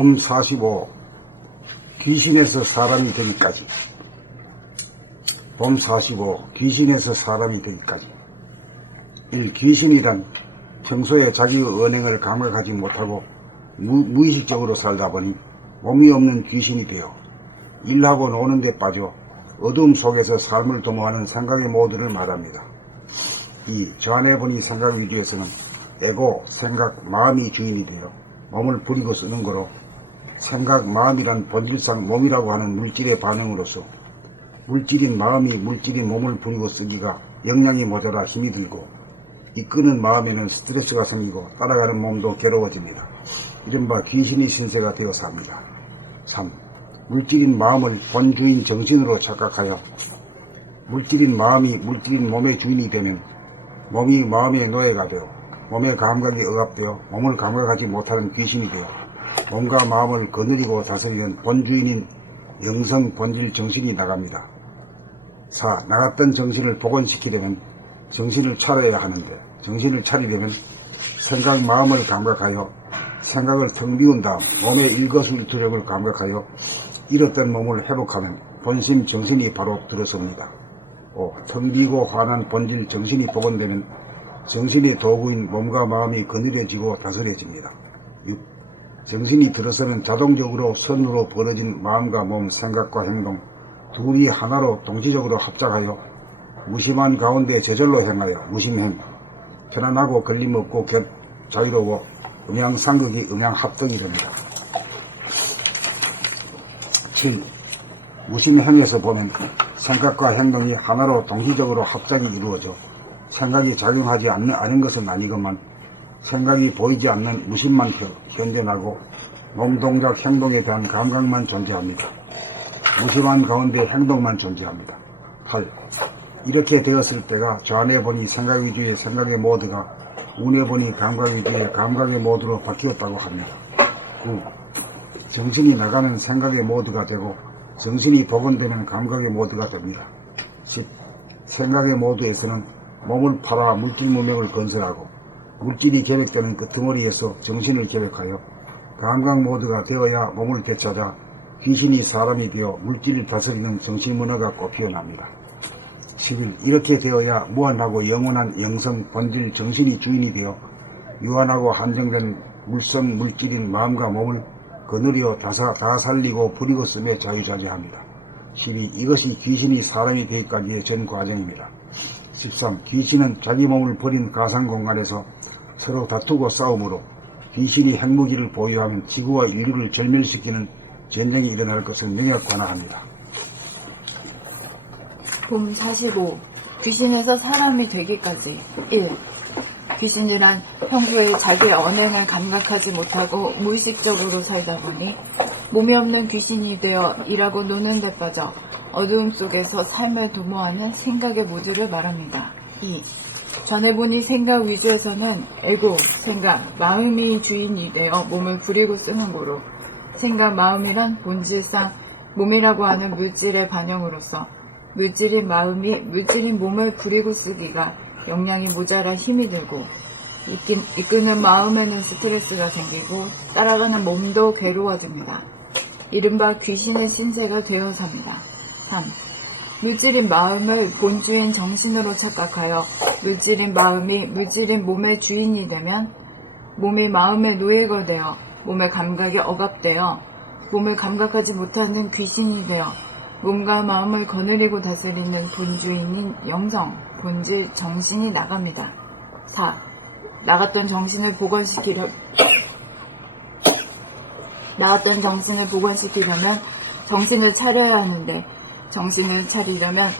봄 45. 귀신에서 사람이 되기까지. 봄 45. 귀신에서 사람이 되기까지. 1. 귀신이란 평소에 자기의 언행을 감각하지 못하고 무의식적으로 살다 보니 몸이 없는 귀신이 되어 일하고 노는 데 빠져 어두움 속에서 삶을 도모하는 생각의 모드를 말합니다. 2. 저 안에 보니 생각 위주에서는 에고, 생각, 마음이 주인이 되어 몸을 부리고 쓰는 거로 생각, 마음이란 본질상 몸이라고 하는 물질의 반응으로서 물질인 마음이 물질인 몸을 부리고 쓰기가 역량이 모자라 힘이 들고 이끄는 마음에는 스트레스가 생기고 따라가는 몸도 괴로워집니다. 이른바 귀신이 신세가 되어 삽니다. 3. 물질인 마음을 본주인 정신으로 착각하여 물질인 마음이 물질인 몸의 주인이 되면 몸이 마음의 노예가 되어 몸의 감각이 억압되어 몸을 감각하지 못하는 귀신이 되어 몸과 마음을 거느리고 다스리는 본주인인 영성 본질 정신이 나갑니다. 4. 나갔던 정신을 복원시키려면 정신을 차려야 하는데 정신을 차리려면 생각 마음을 감각하여 생각을 텅 비운 다음 몸의 일거수일투족을 감각하여 잃었던 몸을 회복하면 본심 정신이 바로 들어섭니다. 5. 텅 비고 환한 본질 정신이 복원되면 정신의 도구인 몸과 마음이 거느려지고 다스려집니다. 6. 정신이 들어서면 자동적으로 선으로 벌어진 마음과 몸, 생각과 행동 둘이 하나로 동시적으로 합작하여 무심한 가운데 제절로 행하여 무심행, 편안하고 걸림없고 자유로워 음양상극이 음양합덕이 됩니다. 7. 무심행에서 보면 생각과 행동이 하나로 동시적으로 합작이 이루어져 생각이 작용하지 않은 것은 아니건만 생각이 보이지 않는 무심만 현존하고 몸동작 행동에 대한 감각만 존재합니다. 무심한 가운데 행동만 존재합니다. 8. 이렇게 되었을 때가 저 안에 보니 생각 위주의 생각의 모드가 운에 보니 감각 위주의 감각의 모드로 바뀌었다고 합니다. 9. 정신이 나가는 생각의 모드가 되고 정신이 복원되는 감각의 모드가 됩니다. 10. 생각의 모드에서는 몸을 팔아 물질 문명을 건설하고 물질이 계획되는 끄트머리에서 정신을 계획하여 감각 모드가 되어야 몸을 되찾아 귀신이 사람이 되어 물질을 다스리는 정신문화가 꽃피어납니다. 11. 이렇게 되어야 무한하고 영원한 영성 본질 정신이 주인이 되어 유한하고 한정된 물성 물질인 마음과 몸을 거느려 다 살리고 부리고 쓰며 자유자재합니다. 12. 이것이 귀신이 사람이 되기까지의 전 과정입니다. 13. 귀신은 자기 몸을 버린 가상공간에서 서로 다투고 싸움으로 귀신이 핵무기를 보유하면 지구와 인류를 절멸시키는 전쟁이 일어날 것을 명약관화합니다. 봄 45. 귀신에서 사람이 되기까지. 1. 귀신이란 평소에 자기의 언행을 감각하지 못하고 무의식적으로 살다 보니 몸이 없는 귀신이 되어 일하고 노는 데 빠져 어두움 속에서 삶을 도모하는 생각의 모두를 말합니다. 2. 전에 보니 생각 위주에서는 에고, 생각, 마음이 주인이 되어 몸을 부리고 쓰는 거로 생각, 마음이란 본질상 몸이라고 하는 물질의 반영으로서 물질인 마음이 물질인 몸을 부리고 쓰기가 역량이 모자라 힘이 들고 이끄는 마음에는 스트레스가 생기고 따라가는 몸도 괴로워집니다. 이른바 귀신의 신세가 되어 삽니다. 3. 물질인 마음을 본주인 정신으로 착각하여 물질인 마음이 물질인 몸의 주인이 되면 몸이 마음의 노예가 되어 몸의 감각이 억압되어 몸을 감각하지 못하는 귀신이 되어 몸과 마음을 거느리고 다스리는 본주인인 영성, 본질, 정신이 나갑니다. 4. 나갔던 정신을 복원시키려면 정신을 차려야 하는데 정신을 차리려면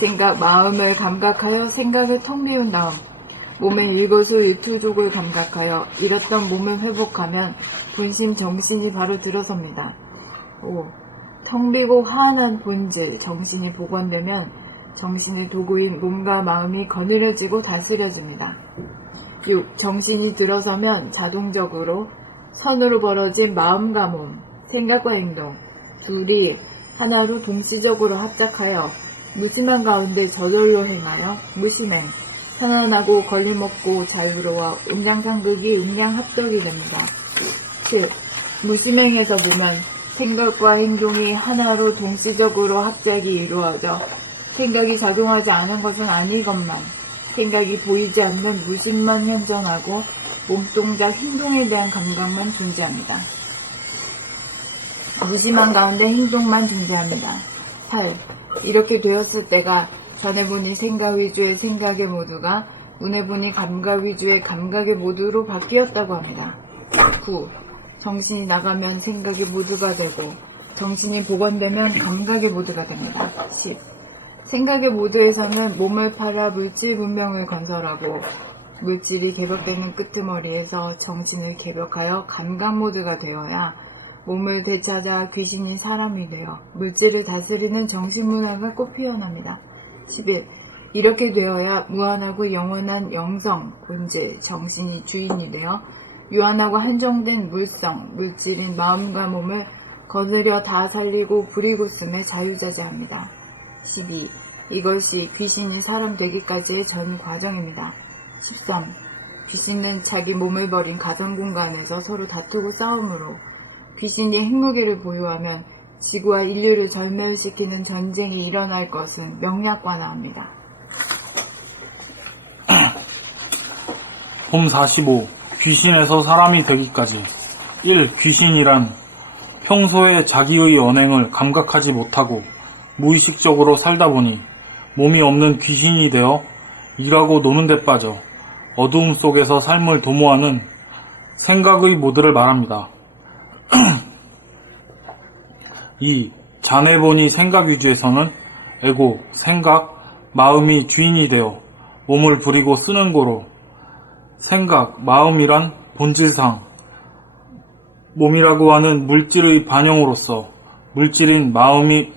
생각, 마음을 감각하여 생각을 텅 비운 다음 몸의 일거수일투족을 감각하여 잃었던 몸을 회복하면 본심 정신이 바로 들어섭니다. 5. 텅 비고 환한 본질, 정신이 복원되면 정신의 도구인 몸과 마음이 거느려지고 다스려집니다. 6. 정신이 들어서면 자동적으로 선으로 벌어진 마음과 몸, 생각과 행동, 둘이 하나로 동시적으로 합작하여 무심한 가운데 저절로 행하여 무심행, 편안하고 걸림없고 자유로워 음양상극이 음양합덕이 됩니다. 7. 무심행에서 보면 생각과 행동이 하나로 동시적으로 합작이 이루어져 생각이 작용하지 않은 것은 아니건만 생각이 보이지 않는 무심만 현존하고 몸동작, 행동에 대한 감각만 존재합니다. 무심한 가운데 행동만 존재합니다. 8. 이렇게 되었을 때가 전에 보니 생각 위주의 생각의 모두가 눈에 보니 감각 위주의 감각의 모두로 바뀌었다고 합니다. 9. 정신이 나가면 생각의 모두가 되고 정신이 복원되면 감각의 모두가 됩니다. 10. 생각의 모두에서는 몸을 팔아 물질 문명을 건설하고 물질이 개벽되는 끄트머리에서 정신을 개벽하여 감각 모두가 되어야 몸을 되찾아 귀신이 사람이 되어 물질을 다스리는 정신문학을 꽃 피어납니다. 11. 이렇게 되어야 무한하고 영원한 영성, 본질, 정신이 주인이 되어 유한하고 한정된 물성, 물질인 마음과 몸을 거느려 다 살리고 부리고 쓰매 자유자재합니다. 12. 이것이 귀신이 사람 되기까지의 전 과정입니다. 13. 귀신은 자기 몸을 버린 가상 공간에서 서로 다투고 싸움으로 귀신이 핵무기를 보유하면 지구와 인류를 절멸시키는 전쟁이 일어날 것은 명약관화합니다. 홈 45. 귀신에서 사람이 되기까지. 1. 귀신이란 평소에 자기의 언행을 감각하지 못하고 무의식적으로 살다 보니 몸이 없는 귀신이 되어 일하고 노는 데 빠져 어두움 속에서 삶을 도모하는 생각의 모드를 말합니다. 2. 자네 보니 생각 위주에서는 에고, 생각, 마음이 주인이 되어 몸을 부리고 쓰는 고로 생각, 마음이란 본질상 몸이라고 하는 물질의 반영으로서 물질인 마음이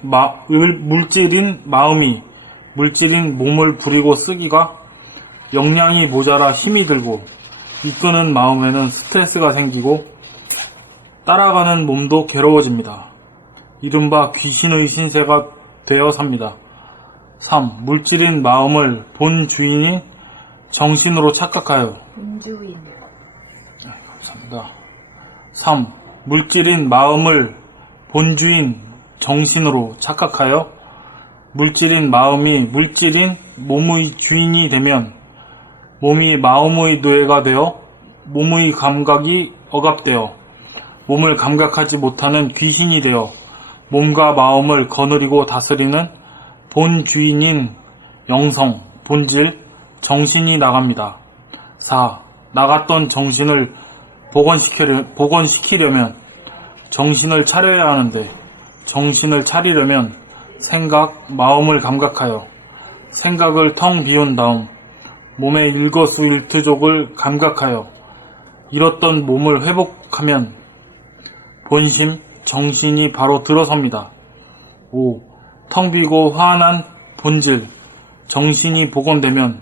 물질인 몸을 부리고 쓰기가 역량이 모자라 힘이 들고 이끄는 마음에는 스트레스가 생기고 따라가는 몸도 괴로워집니다. 이른바 귀신의 신세가 되어 삽니다. 3. 물질인 마음을 본 주인인 정신으로 착각하여 본주인. 감사합니다. 3. 물질인 마음을 본주인 정신으로 착각하여 물질인 마음이 물질인 몸의 주인이 되면 몸이 마음의 노예가 되어 몸의 감각이 억압되어 몸을 감각하지 못하는 귀신이 되어 몸과 마음을 거느리고 다스리는 본 주인인 영성, 본질, 정신이 나갑니다. 4. 나갔던 정신을 복원시키려면 정신을 차려야 하는데 정신을 차리려면 생각, 마음을 감각하여 생각을 텅 비운 다음 몸의 일거수일투족을 감각하여 잃었던 몸을 회복하면 본심, 정신이 바로 들어섭니다. 5. 텅 비고 화한 본질, 정신이 복원되면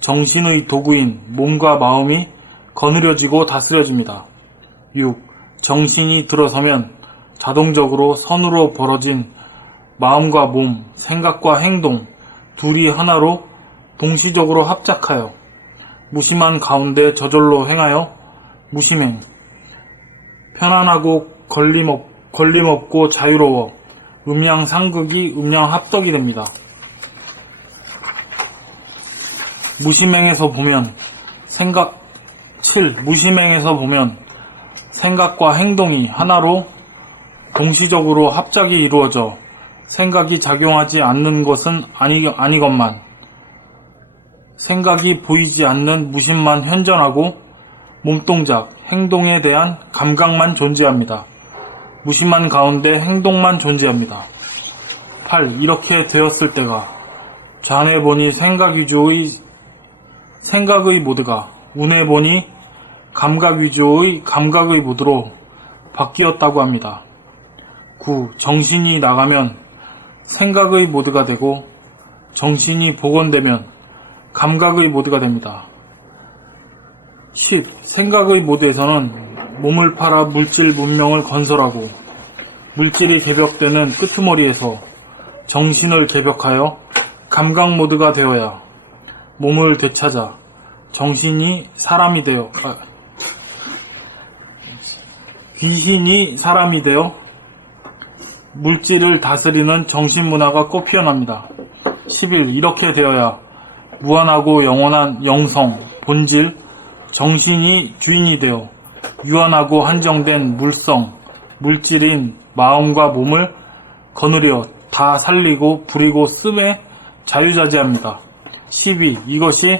정신의 도구인 몸과 마음이 거느려지고 다스려집니다. 6. 정신이 들어서면 자동적으로 선으로 벌어진 마음과 몸, 생각과 행동 둘이 하나로 동시적으로 합작하여 무심한 가운데 저절로 행하여 무심행, 편안하고 걸림없고 자유로워 음양상극이 음양합덕이 됩니다. 무심행에서 보면 7. 무심행에서 보면 생각과 행동이 하나로 동시적으로 합작이 이루어져 생각이 작용하지 않는 것은 아니건만 생각이 보이지 않는 무심만 현존하고 몸동작, 행동에 대한 감각만 존재합니다. 무심한 가운데 행동만 존재합니다. 8. 이렇게 되었을 때가 좌뇌 보니 생각 위주의 생각의 모드가 우뇌 보니 감각 위주의 감각의 모드로 바뀌었다고 합니다. 9. 정신이 나가면 생각의 모드가 되고 정신이 복원되면 감각의 모드가 됩니다. 10. 생각의 모드에서는 몸을 팔아 물질 문명을 건설하고 물질이 개벽되는 끄트머리에서 정신을 개벽하여 감각 모드가 되어야 몸을 되찾아 정신이 사람이 되어 귀신이 사람이 되어 물질을 다스리는 정신문화가 꽃 피어납니다. 11. 이렇게 되어야 무한하고 영원한 영성, 본질, 정신이 주인이 되어 유한하고 한정된 물성, 물질인 마음과 몸을 거느려 다 살리고 부리고 씀에 자유자재합니다. 12. 이것이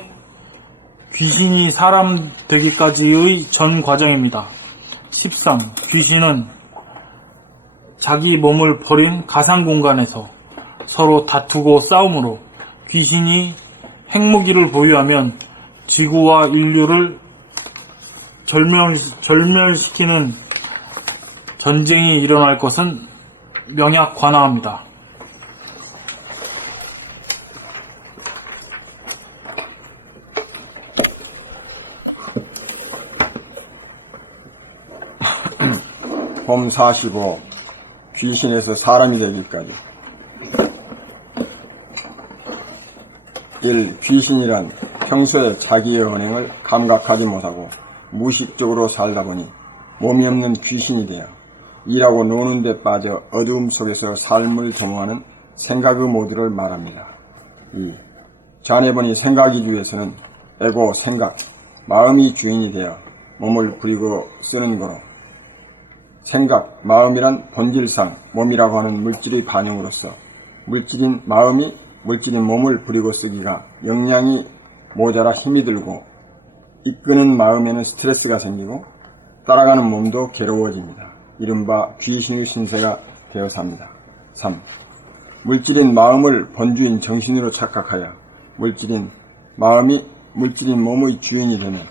귀신이 사람 되기까지의 전 과정입니다. 13. 귀신은 자기 몸을 버린 가상 공간에서 서로 다투고 싸움으로 귀신이 핵무기를 보유하면 지구와 인류를 절멸시키는 전쟁이 일어날 것은 명약관화합니다. 봄 45. 귀신에서 사람이 되기까지. 1. 귀신이란 평소에 자기의 언행을 감각하지 못하고 무의식적으로 살다 보니 몸이 없는 귀신이 되어 일하고 노는 데 빠져 어두움 속에서 삶을 도모하는 생각의 모두를 말합니다. 2. 자네번이 생각이주에서는 에고 생각, 마음이 주인이 되어 몸을 부리고 쓰는 거로 생각, 마음이란 본질상 몸이라고 하는 물질의 반영으로서 물질인 마음이 물질인 몸을 부리고 쓰기가 역량이 모자라 힘이 들고 이끄는 마음에는 스트레스가 생기고 따라가는 몸도 괴로워집니다. 이른바 귀신의 신세가 되어 삽니다. 3. 물질인 마음을 본주인 정신으로 착각하여 물질인 마음이 물질인 몸의 주인이 되면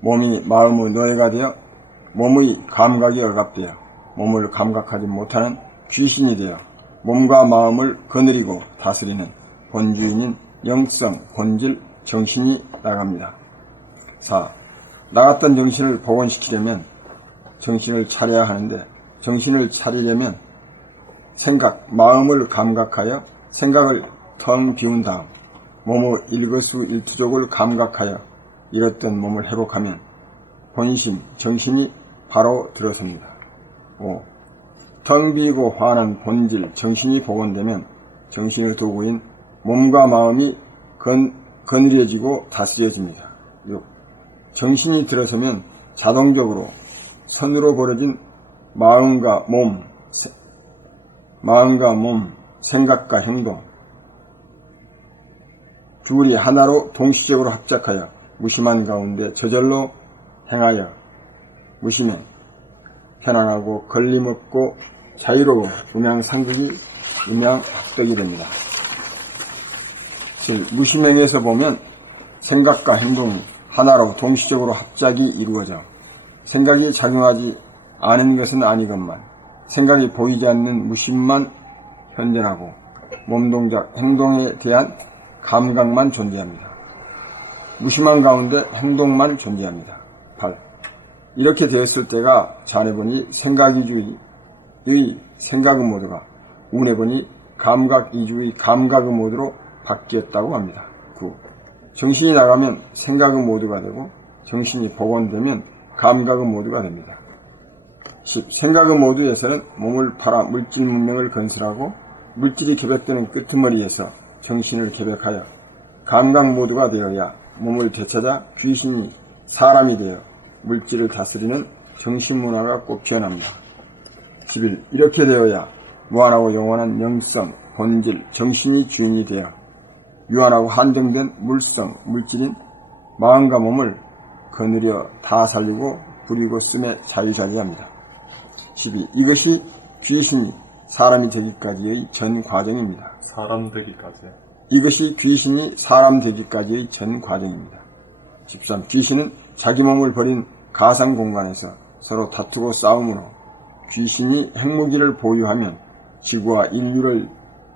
몸이 마음의 노예가 되어 몸의 감각이 억압되어 몸을 감각하지 못하는 귀신이 되어 몸과 마음을 거느리고 다스리는 본주인인 영성, 본질, 정신이 나갑니다. 4. 나갔던 정신을 복원시키려면 정신을 차려야 하는데 정신을 차리려면 생각, 마음을 감각하여 생각을 텅 비운 다음 몸의 일거수일투족을 감각하여 잃었던 몸을 회복하면 본심, 정신이 바로 들어섭니다. 5. 텅 비고 환한 본질, 정신이 복원되면 정신의 도구인 몸과 마음이 거느려지고 다스려집니다. 6. 정신이 들어서면 자동적으로 선으로 벌어진 마음과 몸, 생각과 행동 둘이 하나로 동시적으로 합작하여 무심한 가운데 저절로 행하여 무심해 편안하고 걸림없고 자유로운 음양상극이 음양합덕이 됩니다. 7. 무심행에서 보면 생각과 행동이 하나로 동시적으로 합작이 이루어져 생각이 작용하지 않은 것은 아니건만 생각이 보이지 않는 무심만 현존하고 몸동작, 행동에 대한 감각만 존재합니다. 무심한 가운데 행동만 존재합니다. 8. 이렇게 되었을 때가 자네보니 생각이주의 생각의 모드가 운해보니 감각이주의 감각의 모드로 바뀌었다고 합니다. 9. 정신이 나가면 생각의 모드가 되고 정신이 복원되면 감각의 모드가 됩니다. 10. 생각의 모드에서는 몸을 팔아 물질 문명을 건설하고 물질이 개벽되는 끄트머리에서 정신을 개벽하여 감각 모드가 되어야 몸을 되찾아 귀신이 사람이 되어 물질을 다스리는 정신문화가 꽃 피어납니다. 11. 이렇게 되어야 무한하고 영원한 영성, 본질, 정신이 주인이 되어 유한하고 한정된 물성, 물질인 마음과 몸을 거느려 다 살리고 부리고 씀에 자유자재합니다. 12. 이것이 귀신이 사람이 되기까지의 전 과정입니다. 사람 되기까지. 이것이 귀신이 사람 되기까지의 전 과정입니다. 13. 귀신은 자기 몸을 버린 가상 공간에서 서로 다투고 싸움으로 귀신이 핵무기를 보유하면 지구와 인류를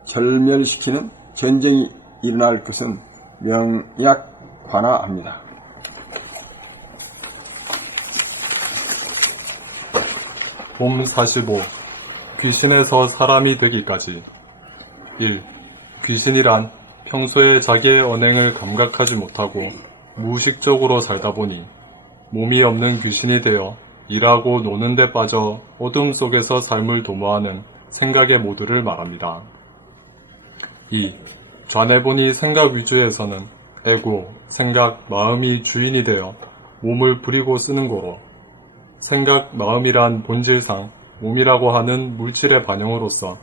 절멸시키는 전쟁이 일어날 것은 명약관화합니다. 봄 45. 귀신에서 사람이 되기까지. 1. 귀신이란 평소에 자기의 언행을 감각하지 못하고 무의식적으로 살다 보니 몸이 없는 귀신이 되어 일하고 노는 데 빠져 어둠 속에서 삶을 도모하는 생각의 모두를 말합니다. 2. 좌뇌본이 생각 위주에서는 에고, 생각, 마음이 주인이 되어 몸을 부리고 쓰는 거로 생각, 마음이란 본질상 몸이라고 하는 물질의 반영으로서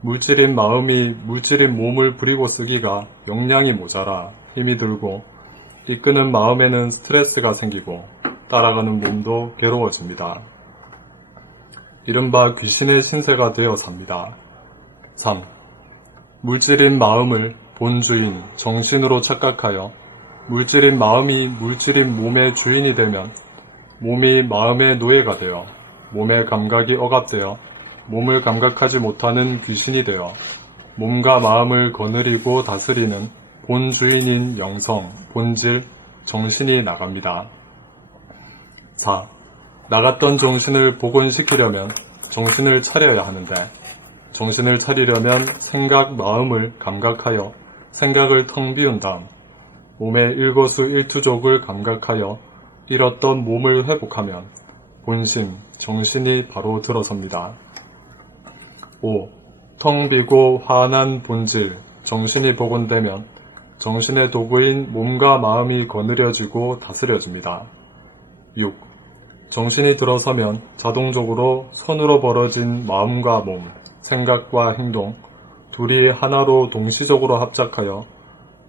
물질인 마음이 물질인 몸을 부리고 쓰기가 역량이 모자라 힘이 들고 이끄는 마음에는 스트레스가 생기고 따라가는 몸도 괴로워집니다. 이른바 귀신의 신세가 되어 삽니다. 3. 물질인 마음을 본주인, 정신으로 착각하여 물질인 마음이 물질인 몸의 주인이 되면 몸이 마음의 노예가 되어 몸의 감각이 억압되어 몸을 감각하지 못하는 귀신이 되어 몸과 마음을 거느리고 다스리는 본주인인 영성, 본질, 정신이 나갑니다. 4. 나갔던 정신을 복원시키려면 정신을 차려야 하는데 정신을 차리려면 생각, 마음을 감각하여 생각을 텅 비운 다음 몸의 일거수일투족을 감각하여 잃었던 몸을 회복하면 본심, 정신이 바로 들어섭니다. 5. 텅 비고 화난 본질, 정신이 복원되면 정신의 도구인 몸과 마음이 거느려지고 다스려집니다. 6. 정신이 들어서면 자동적으로 손으로 벌어진 마음과 몸, 생각과 행동, 둘이 하나로 동시적으로 합작하여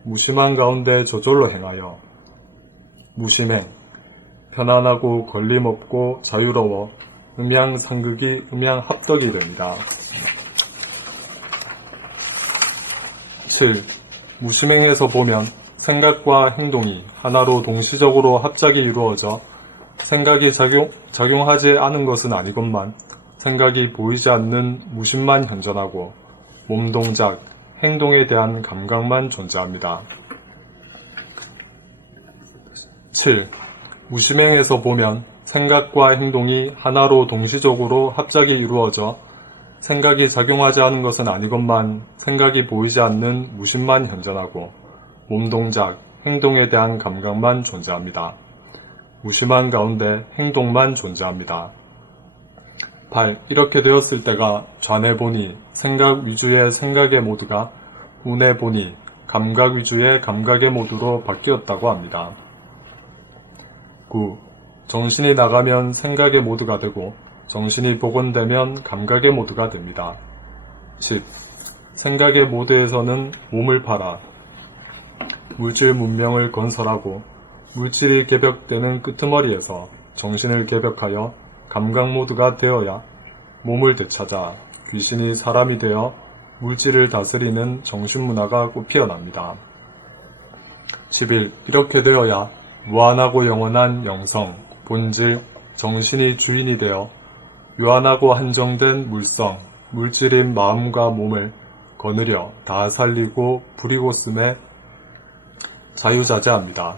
무심한 가운데 저절로 행하여 무심행, 편안하고 걸림없고 자유로워 음양상극이 음양합덕이 됩니다. 7. 무심행에서 보면 생각과 행동이 하나로 동시적으로 합작이 이루어져 생각이 작용하지 않은 것은 아니건만 생각이 보이지 않는 무심만 현존하고 몸동작, 행동에 대한 감각만 존재합니다. 7. 무심행에서 보면 생각과 행동이 하나로 동시적으로 합작이 이루어져 생각이 작용하지 않은 것은 아니건만 생각이 보이지 않는 무심만 현존하고 몸동작, 행동에 대한 감각만 존재합니다. 무심한 가운데 행동만 존재합니다. 8. 이렇게 되었을 때가 좌뇌본이 생각 위주의 생각의 모두가 우뇌본이 감각 위주의 감각의 모두로 바뀌었다고 합니다. 9. 정신이 나가면 생각의 모두가 되고 정신이 복원되면 감각의 모두가 됩니다. 10. 생각의 모두에서는 몸을 팔아 물질 문명을 건설하고 물질이 개벽되는 끄트머리에서 정신을 개벽하여 감각 모두가 되어야 몸을 되찾아 귀신이 사람이 되어 물질을 다스리는 정신문화가 꽃피어납니다. 11. 이렇게 되어야 무한하고 영원한 영성, 본질, 정신이 주인이 되어 유한하고 한정된 물성, 물질인 마음과 몸을 거느려 다 살리고 부리고 쓰매 자유자재합니다.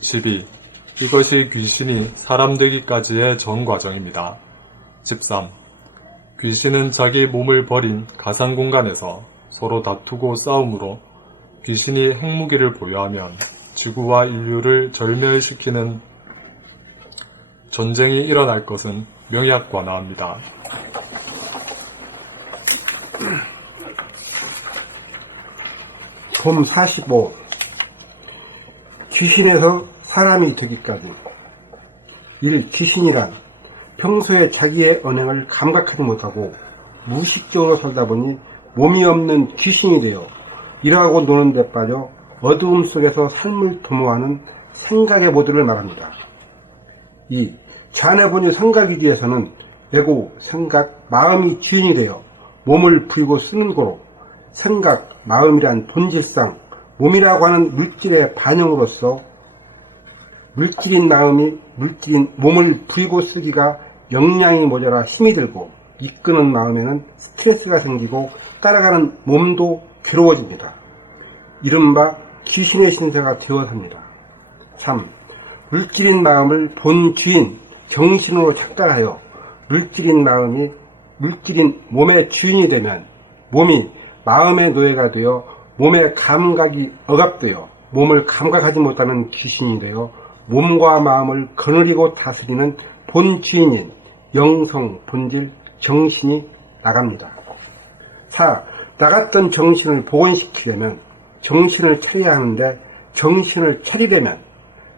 12. 이것이 귀신이 사람 되기까지의 전 과정입니다. 13. 귀신은 자기 몸을 버린 가상 공간에서 서로 다투고 싸움으로 귀신이 핵무기를 보유하면 지구와 인류를 절멸시키는 전쟁이 일어날 것은 명약관화합니다. 봄 45. 귀신에서 사람이 되기까지. 1. 귀신이란 평소에 자기의 언행을 감각하지 못하고 무의식적으로 살다 보니 몸이 없는 귀신이 되어 일하고 노는 데 빠져 어두움 속에서 삶을 도모하는 생각의 모두를 말합니다. 2. 좌뇌본이 생각 위주에서는 에고, 생각, 마음이 주인이 되어 몸을 부리고 쓰는 고로 생각, 마음이란 본질상 몸이라고 하는 물질의 반영으로서 물질인 마음이 물질인 몸을 부리고 쓰기가 역량이 모자라 힘이 들고 이끄는 마음에는 스트레스가 생기고 따라가는 몸도 괴로워집니다. 이른바 귀신의 신세가 되어 삽니다. 3. 물질인 마음을 본주인, 정신으로 착각하여 물질인 마음이 물질인 몸의 주인이 되면 몸이 마음의 노예가 되어 몸의 감각이 억압되어 몸을 감각하지 못하는 귀신이 되어 몸과 마음을 거느리고 다스리는 본 주인인 영성, 본질, 정신이 나갑니다. 4. 나갔던 정신을 복원시키려면 정신을 차려야 하는데 정신을 차리려면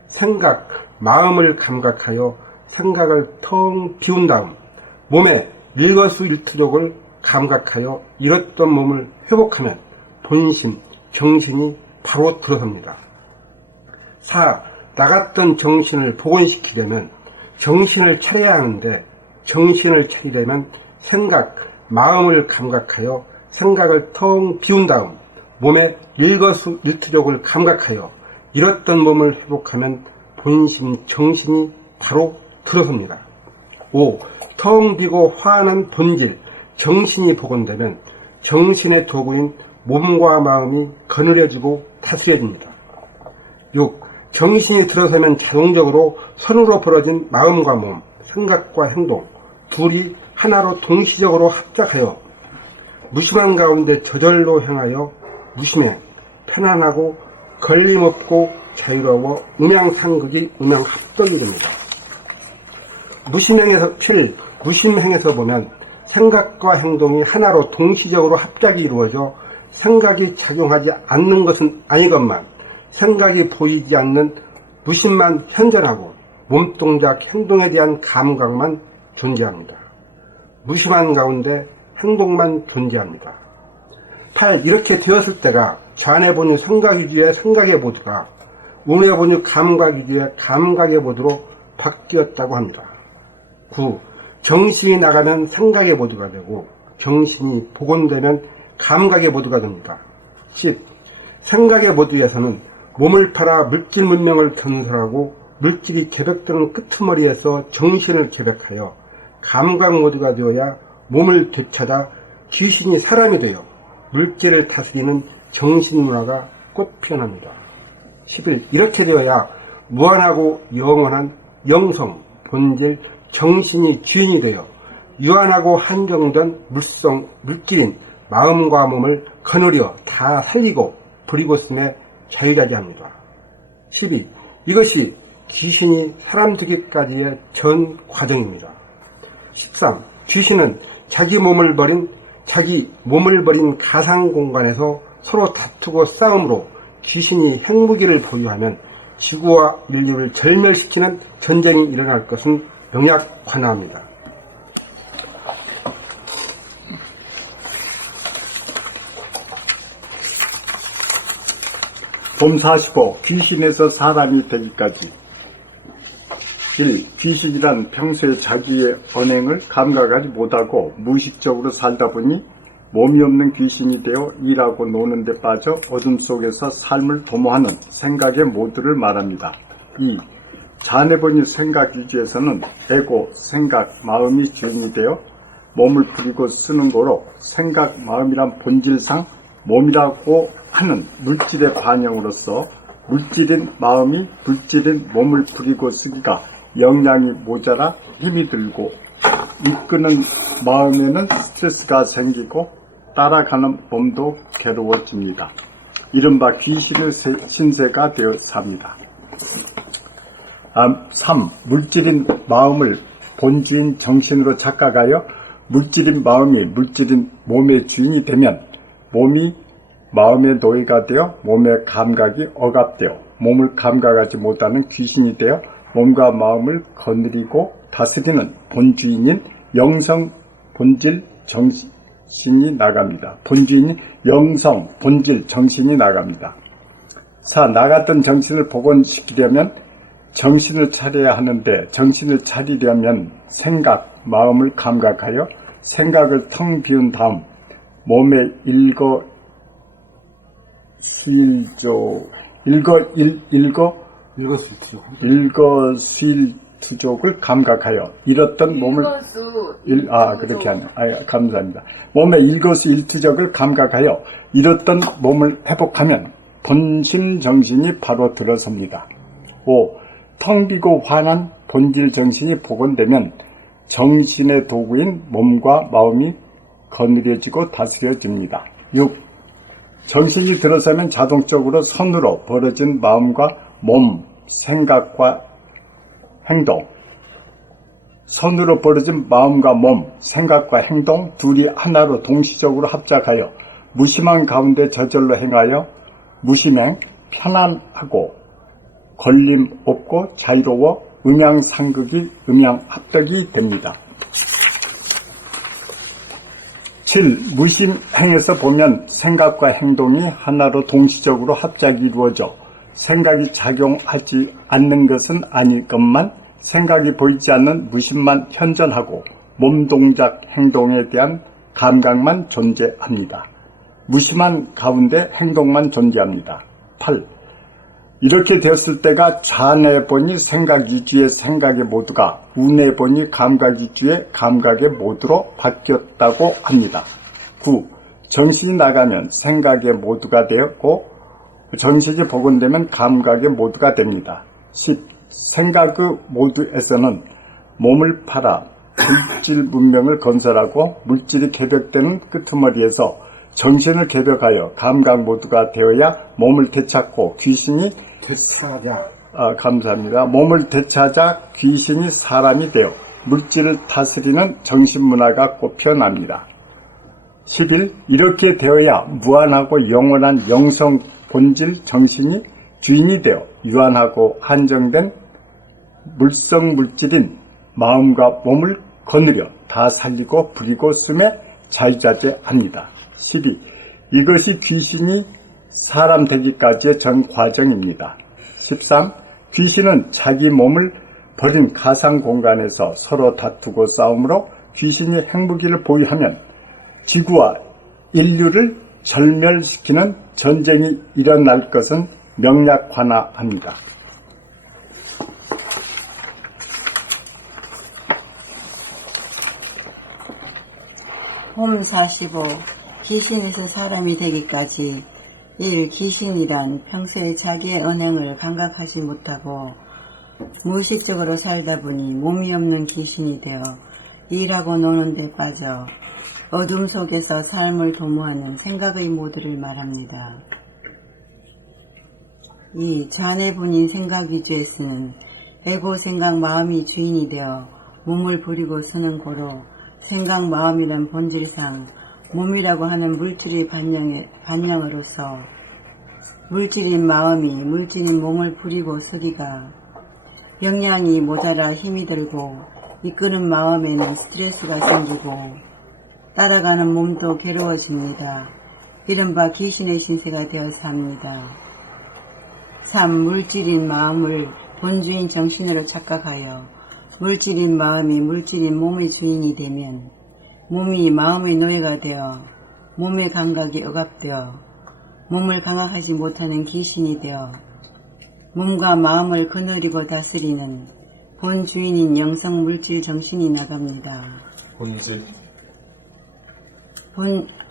생각, 마음을 감각하여 생각을 텅 비운 다음 몸의 일거수일투족을 감각하여 잃었던 몸을 회복하면 본심, 정신이 바로 들어섭니다. 4. 나갔던 정신을 복원시키려면 정신을 차려야 하는데 정신을 차리려면 생각, 마음을 감각하여 생각을 텅 비운 다음 몸의 일거수일투족을 감각하여 잃었던 몸을 회복하면 본심, 정신이 바로 들어섭니다. 5. 텅 비고 화난 본질, 정신이 복원되면 정신의 도구인 몸과 마음이 거느려지고 다스려집니다. 6. 정신이 들어서면 자동적으로 선으로 벌어진 마음과 몸, 생각과 행동, 둘이 하나로 동시적으로 합작하여 무심한 가운데 저절로 향하여 무심해 편안하고 걸림없고 자유로워 음양상극이 음양합덕이 됩니다. 무심행에서 보면 생각과 행동이 하나로 동시적으로 합작이 이루어져 생각이 작용하지 않는 것은 아니건만 생각이 보이지 않는 무심만 현존하고 몸동작, 행동에 대한 감각만 존재합니다. 무심한 가운데 행동만 존재합니다. 8. 이렇게 되었을 때가 좌뇌본유 생각위주의 생각의 모드가 우뇌본유 감각위주의 감각의 모드로 바뀌었다고 합니다. 9. 정신이 나가면 생각의 모드가 되고 정신이 복원되면 감각의 모드가 됩니다. 10. 생각의 모드에서는 몸을 팔아 물질 문명을 건설하고 물질이 개벽되는 끄트머리에서 정신을 개벽하여 감각 모드가 되어야 몸을 되찾아 귀신이 사람이 되어 물질을 다스리는 정신문화가 꽃 피어납니다. 11. 이렇게 되어야 무한하고 영원한 영성, 본질, 정신이 주인이 되어 유한하고 한정된 물질인 마음과 몸을 거느려 다 살리고 부리고 쓰매 자유자재합니다. 12. 이것이 귀신이 사람 되기까지의 전 과정입니다. 13. 귀신은 자기 몸을 버린 가상 공간에서 서로 다투고 싸움으로 귀신이 핵무기를 보유하면 지구와 인류를 절멸시키는 전쟁이 일어날 것은 명약관화합니다. 봄 45. 귀신에서 사람이 되기까지. 1. 귀신이란 평소에 자기의 언행을 감각하지 못하고 무의식적으로 살다 보니 몸이 없는 귀신이 되어 일하고 노는 데 빠져 어둠 속에서 삶을 도모하는 생각의 모두를 말합니다. 2. 좌뇌본유 생각 위주에서는 에고, 생각, 마음이 주인이 되어 몸을 부리고 쓰는 거로 생각, 마음이란 본질상 몸이라고 하는 물질의 반영으로서 물질인 마음이 물질인 몸을 부리고 쓰기가 역량이 모자라 힘이 들고 이끄는 마음에는 스트레스가 생기고 따라가는 몸도 괴로워집니다. 이른바 귀신의 신세가 되어 삽니다. 3. 물질인 마음을 본주인 정신으로 착각하여 물질인 마음이 물질인 몸의 주인이 되면 몸이 마음의 노예가 되어 몸의 감각이 억압되어 몸을 감각하지 못하는 귀신이 되어 몸과 마음을 거느리고 다스리는 본주인인 영성, 본질, 정신이 나갑니다. 본주인인 영성, 본질, 정신이 나갑니다. 4. 나갔던 정신을 복원시키려면 정신을 차려야 하는데 정신을 차리려면 생각, 마음을 감각하여 생각을 텅 비운 다음 몸의 일거수일투족을 감각하여 잃었던 몸을 그렇게 하네. 감사합니다. 몸의 일거수일투족을 감각하여 잃었던 몸을 회복하면 본심 정신이 바로 들어섭니다. 5. 텅 비고 환한 본질 정신이 복원되면 정신의 도구인 몸과 마음이 거느려지고 다스려집니다. 6. 정신이 들어서면 자동적으로 선으로 벌어진 마음과 몸, 생각과 행동, 손으로 벌어진 마음과 몸, 생각과 행동 둘이 하나로 동시적으로 합작하여 무심한 가운데 저절로 행하여 무심행, 편안하고 걸림 없고 자유로워 음양상극이 음양합덕이 됩니다. 7. 무심행에서 보면 생각과 행동이 하나로 동시적으로 합작이 이루어져 생각이 작용하지 않는 것은 아니건만 생각이 보이지 않는 무심만 현존하고 몸동작 행동에 대한 감각만 존재합니다. 무심한 가운데 행동만 존재합니다. 8. 이렇게 되었을 때가 좌뇌보니 생각 이주의 생각의 모두가 우뇌보니 감각 이주의 감각의 모두로 바뀌었다고 합니다. 9. 정신이 나가면 생각의 모두가 되었고 정신이 복원되면 감각의 모두가 됩니다. 10. 생각의 모두에서는 몸을 팔아 물질 문명을 건설하고 물질이 개벽되는 끄트머리에서 정신을 개벽하여 감각 모두가 되어야 몸을 되찾고 귀신이 감사합니다. 몸을 되찾아 귀신이 사람이 되어 물질을 다스리는 정신문화가 꼽혀납니다. 11. 이렇게 되어야 무한하고 영원한 영성 본질 정신이 주인이 되어 유한하고 한정된 물성 물질인 마음과 몸을 거느려 다 살리고 부리고 숨에 자유자재합니다. 12. 이것이 귀신이 사람 되기까지의 전 과정입니다. 13. 귀신은 자기 몸을 버린 가상 공간에서 서로 다투고 싸움으로 귀신이 핵무기를 보유하면 지구와 인류를 절멸시키는 전쟁이 일어날 것은 명약관화합니다. 홈 45. 귀신에서 사람이 되기까지 1. 귀신이란 평소에 자기의 언행을 감각하지 못하고 무의식적으로 살다 보니 몸이 없는 귀신이 되어 일하고 노는 데 빠져 어둠 속에서 삶을 도모하는 생각의 모두를 말합니다. 2. 좌뇌분인 생각 위주에 쓰는 에고 생각 마음이 주인이 되어 몸을 부리고 쓰는 고로 생각 마음이란 본질상 몸이라고 하는 물질의 반영으로서 물질인 마음이 물질인 몸을 부리고 쓰기가 영양이 모자라 힘이 들고 이끄는 마음에는 스트레스가 생기고 따라가는 몸도 괴로워집니다. 이른바 귀신의 신세가 되어서 합니다. 3. 물질인 마음을 본주인 정신으로 착각하여 물질인 마음이 물질인 몸의 주인이 되면 몸이 마음의 노예가 되어 몸의 감각이 억압되어 몸을 강화하지 못하는 귀신이 되어 몸과 마음을 거느리고 다스리는 본주인인 영성 물질 정신이 나갑니다.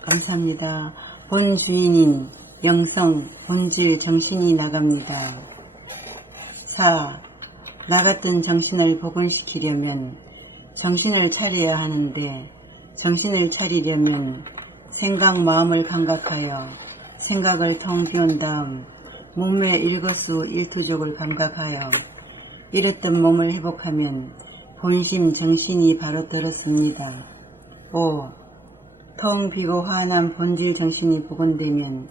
감사합니다. 본주인인 영성 본질 정신이 나갑니다. 4. 나 같은 정신을 복원시키려면 정신을 차려야 하는데 정신을 차리려면 생각 마음을 감각하여 생각을 통 비운 다음 몸의 일거수일투족을 감각하여 잃었던 몸을 회복하면 본심 정신이 바로 들었습니다. 5. 텅 비고 화난 본질 정신이 복원되면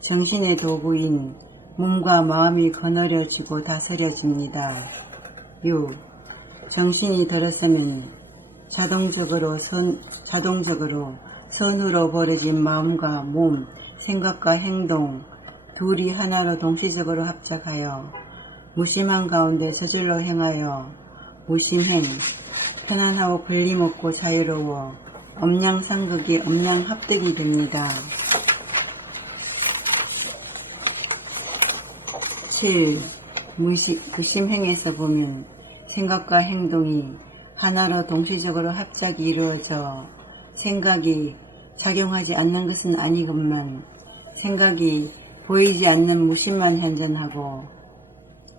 정신의 도구인 몸과 마음이 거느려지고 다스려집니다. 6. 정신이 들었으면 자동적으로 선으로 벌어진 마음과 몸, 생각과 행동 둘이 하나로 동시적으로 합작하여 무심한 가운데 저절로 행하여 무심행, 편안하고 걸림없고 자유로워 엄양상극이 엄양합덕이 됩니다. 7. 무심행에서 보면 생각과 행동이 하나로 동시적으로 합작이 이루어져 생각이 작용하지 않는 것은 아니건만 생각이 보이지 않는 무심만 현존하고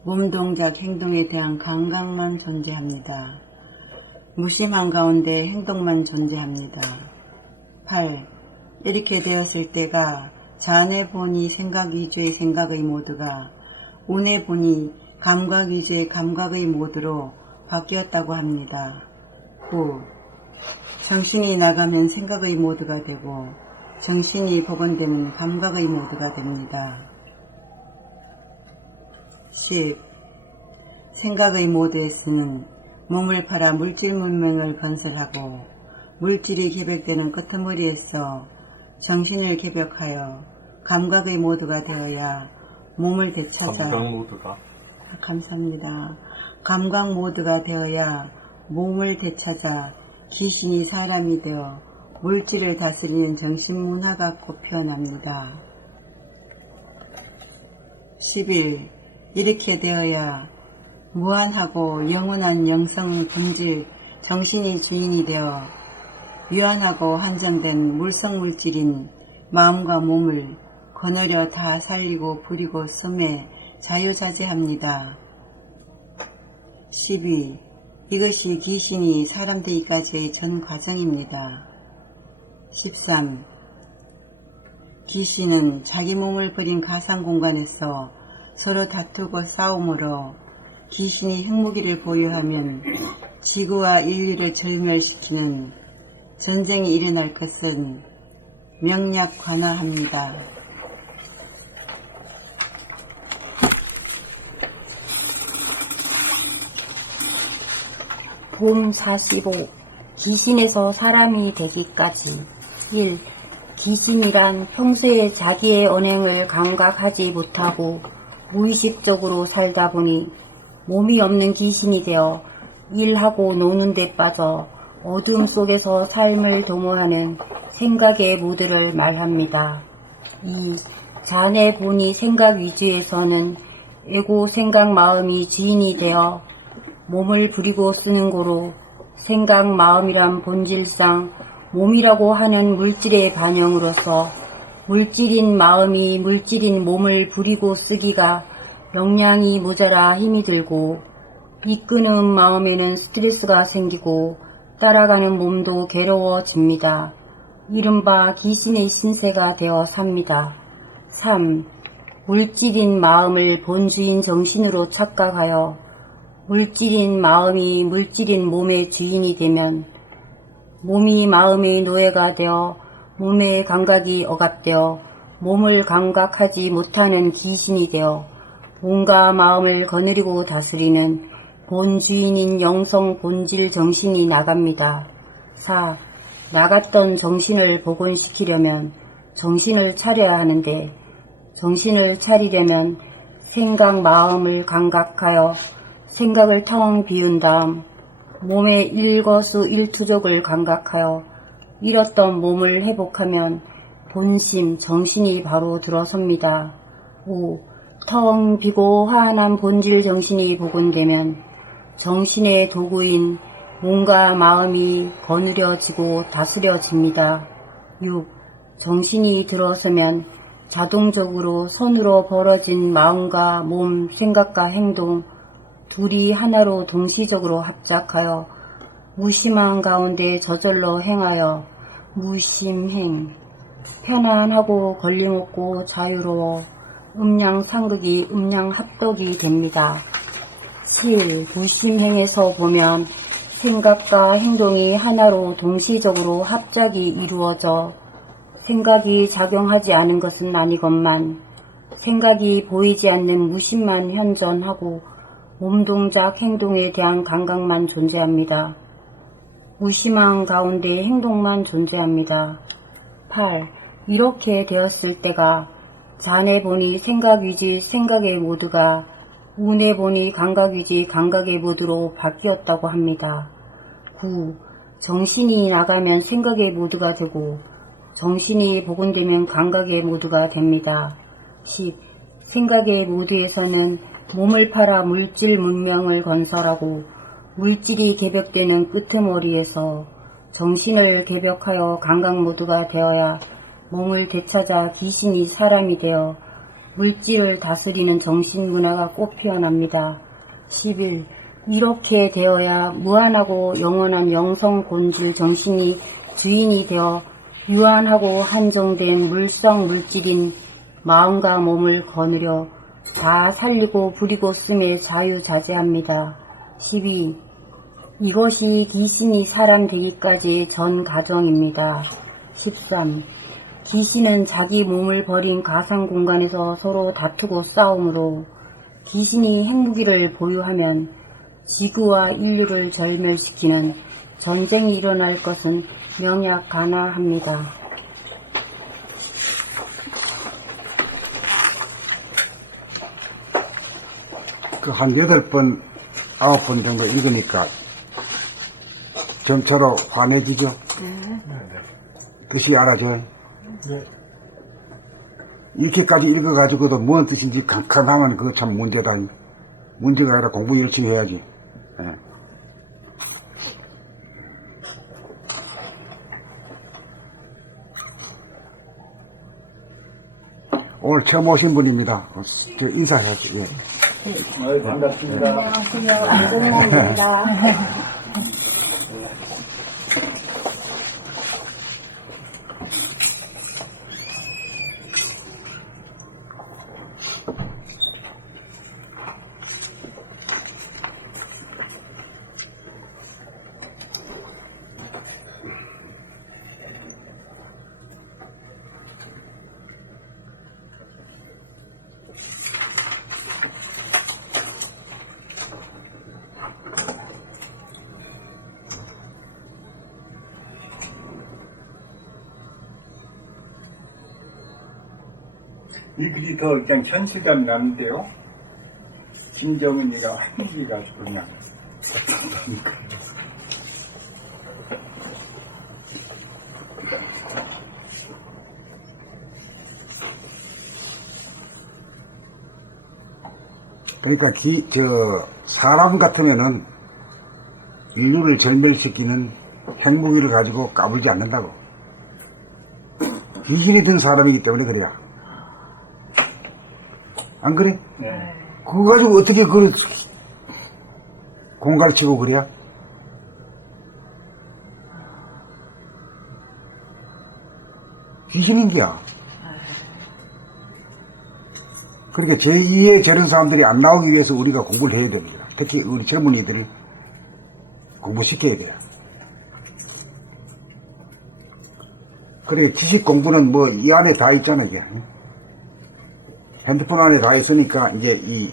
몸동작 행동에 대한 감각만 존재합니다. 무심한 가운데 행동만 존재합니다. 8. 이렇게 되었을 때가 좌뇌보니 생각 위주의 생각의 모두가 우뇌보니 감각 위주의 감각의 모두로 바뀌었다고 합니다. 9. 정신이 나가면 생각의 모드가 되고 정신이 복원되면 감각의 모드가 됩니다. 10. 생각의 모드에서는 몸을 팔아 물질 문명을 건설하고 물질이 개벽되는 끄트머리에서 정신을 개벽하여 감각의 모드가 되어야 몸을 되찾아 감각 모드가 감사합니다. 감각 모드가 되어야 몸을 되찾아 귀신이 사람이 되어 물질을 다스리는 정신문화가 꽃피어납니다. 11. 이렇게 되어야 무한하고 영원한 영성 본질 정신이 주인이 되어 유한하고 한정된 물성 물질인 마음과 몸을 거느려 다 살리고 부리고 섬에 자유자재합니다. 12. 이것이 귀신이 사람 되기까지의 전 과정입니다. 13. 귀신은 자기 몸을 버린 가상 공간에서 서로 다투고 싸움으로 귀신이 핵무기를 보유하면 지구와 인류를 절멸시키는 전쟁이 일어날 것은 명약관화합니다. 봄 45. 귀신에서 사람이 되기까지. 1. 귀신이란 평소에 자기의 언행을 감각하지 못하고 무의식적으로 살다 보니 몸이 없는 귀신이 되어 일하고 노는 데 빠져 어둠 속에서 삶을 도모하는 생각의 모드를 말합니다. 2. 자네 본이 생각 위주에서는 에고 생각 마음이 주인이 되어 몸을 부리고 쓰는 고로 생각 마음이란 본질상 몸이라고 하는 물질의 반영으로서 물질인 마음이 물질인 몸을 부리고 쓰기가 역량이 모자라 힘이 들고 이끄는 마음에는 스트레스가 생기고 따라가는 몸도 괴로워집니다. 이른바 귀신의 신세가 되어 삽니다. 3. 물질인 마음을 본주인 정신으로 착각하여 물질인 마음이 물질인 몸의 주인이 되면 몸이 마음의 노예가 되어 몸의 감각이 억압되어 몸을 감각하지 못하는 귀신이 되어 몸과 마음을 거느리고 다스리는 본주인인 영성 본질 정신이 나갑니다. 4. 나갔던 정신을 복원시키려면 정신을 차려야 하는데 정신을 차리려면 생각 마음을 감각하여 생각을 텅 비운 다음 몸의 일거수일투족을 감각하여 잃었던 몸을 회복하면 본심, 정신이 바로 들어섭니다. 5. 텅 비고 화한한 본질 정신이 복원되면 정신의 도구인 몸과 마음이 거느려지고 다스려집니다. 6. 정신이 들어서면 자동적으로 손으로 벌어진 마음과 몸, 생각과 행동 둘이 하나로 동시적으로 합작하여 무심한 가운데 저절로 행하여 무심행 편안하고 걸림없고 자유로워 음양상극이 음양합덕이 됩니다. 7. 무심행에서 보면 생각과 행동이 하나로 동시적으로 합작이 이루어져 생각이 작용하지 않은 것은 아니건만 생각이 보이지 않는 무심만 현존하고 몸동작 행동에 대한 감각만 존재합니다. 무심한 가운데 행동만 존재합니다. 8. 이렇게 되었을 때가 자네 보니 생각 위지 생각의 모드가 운에 보니 감각 위지 감각의 모드로 바뀌었다고 합니다. 9. 정신이 나가면 생각의 모드가 되고 정신이 복원되면 감각의 모드가 됩니다. 10. 생각의 모드에서는 몸을 팔아 물질 문명을 건설하고 물질이 개벽되는 끄트머리에서 정신을 개벽하여 감각 모드가 되어야 몸을 되찾아 귀신이 사람이 되어 물질을 다스리는 정신문화가 꽃피어납니다. 11. 이렇게 되어야 무한하고 영원한 영성 본질 정신이 주인이 되어 유한하고 한정된 물성 물질인 마음과 몸을 거느려 다 살리고 부리고 쓰매 자유자재합니다. 12. 이것이 귀신이 사람 되기까지 전 과정입니다. 13. 귀신은 자기 몸을 버린 가상 공간에서 서로 다투고 싸움으로 귀신이 핵무기를 보유하면 지구와 인류를 절멸시키는 전쟁이 일어날 것은 명약가나합니다. 그 한 8번, 9번 정도 읽으니까 점차로 환해지죠? 뜻이 알아져요? 이렇게까지 읽어가지고도 뭔 뜻인지 캄캄하면 그거 참 문제다. 문제가 아니라 공부 열심히 해야지. 예. 오늘 처음 오신 분입니다. 저 인사하죠. 예. 반갑습니다. 안녕하세요. 안정모입니다. 이 글이 더 그냥 현실감이 나는데요. 김정은이가 핵무기가지고 그냥. 그러니까 사람 같으면은 인류를 절멸시키는 핵무기를 가지고 까불지 않는다고. 귀신이 든 사람이기 때문에 그래야. 안 그래? 네. 그거 가지고 어떻게 그걸 공갈을 치고 그래야? 귀신인기야. 그러니까 제2의 저런 사람들이 안 나오기 위해서 우리가 공부를 해야 됩니다. 특히 우리 젊은이들을 공부시켜야 돼요. 그러니까 지식 공부는 뭐 이 안에 다 있잖아요. 이게. 핸드폰 안에 다 있으니까 이제 이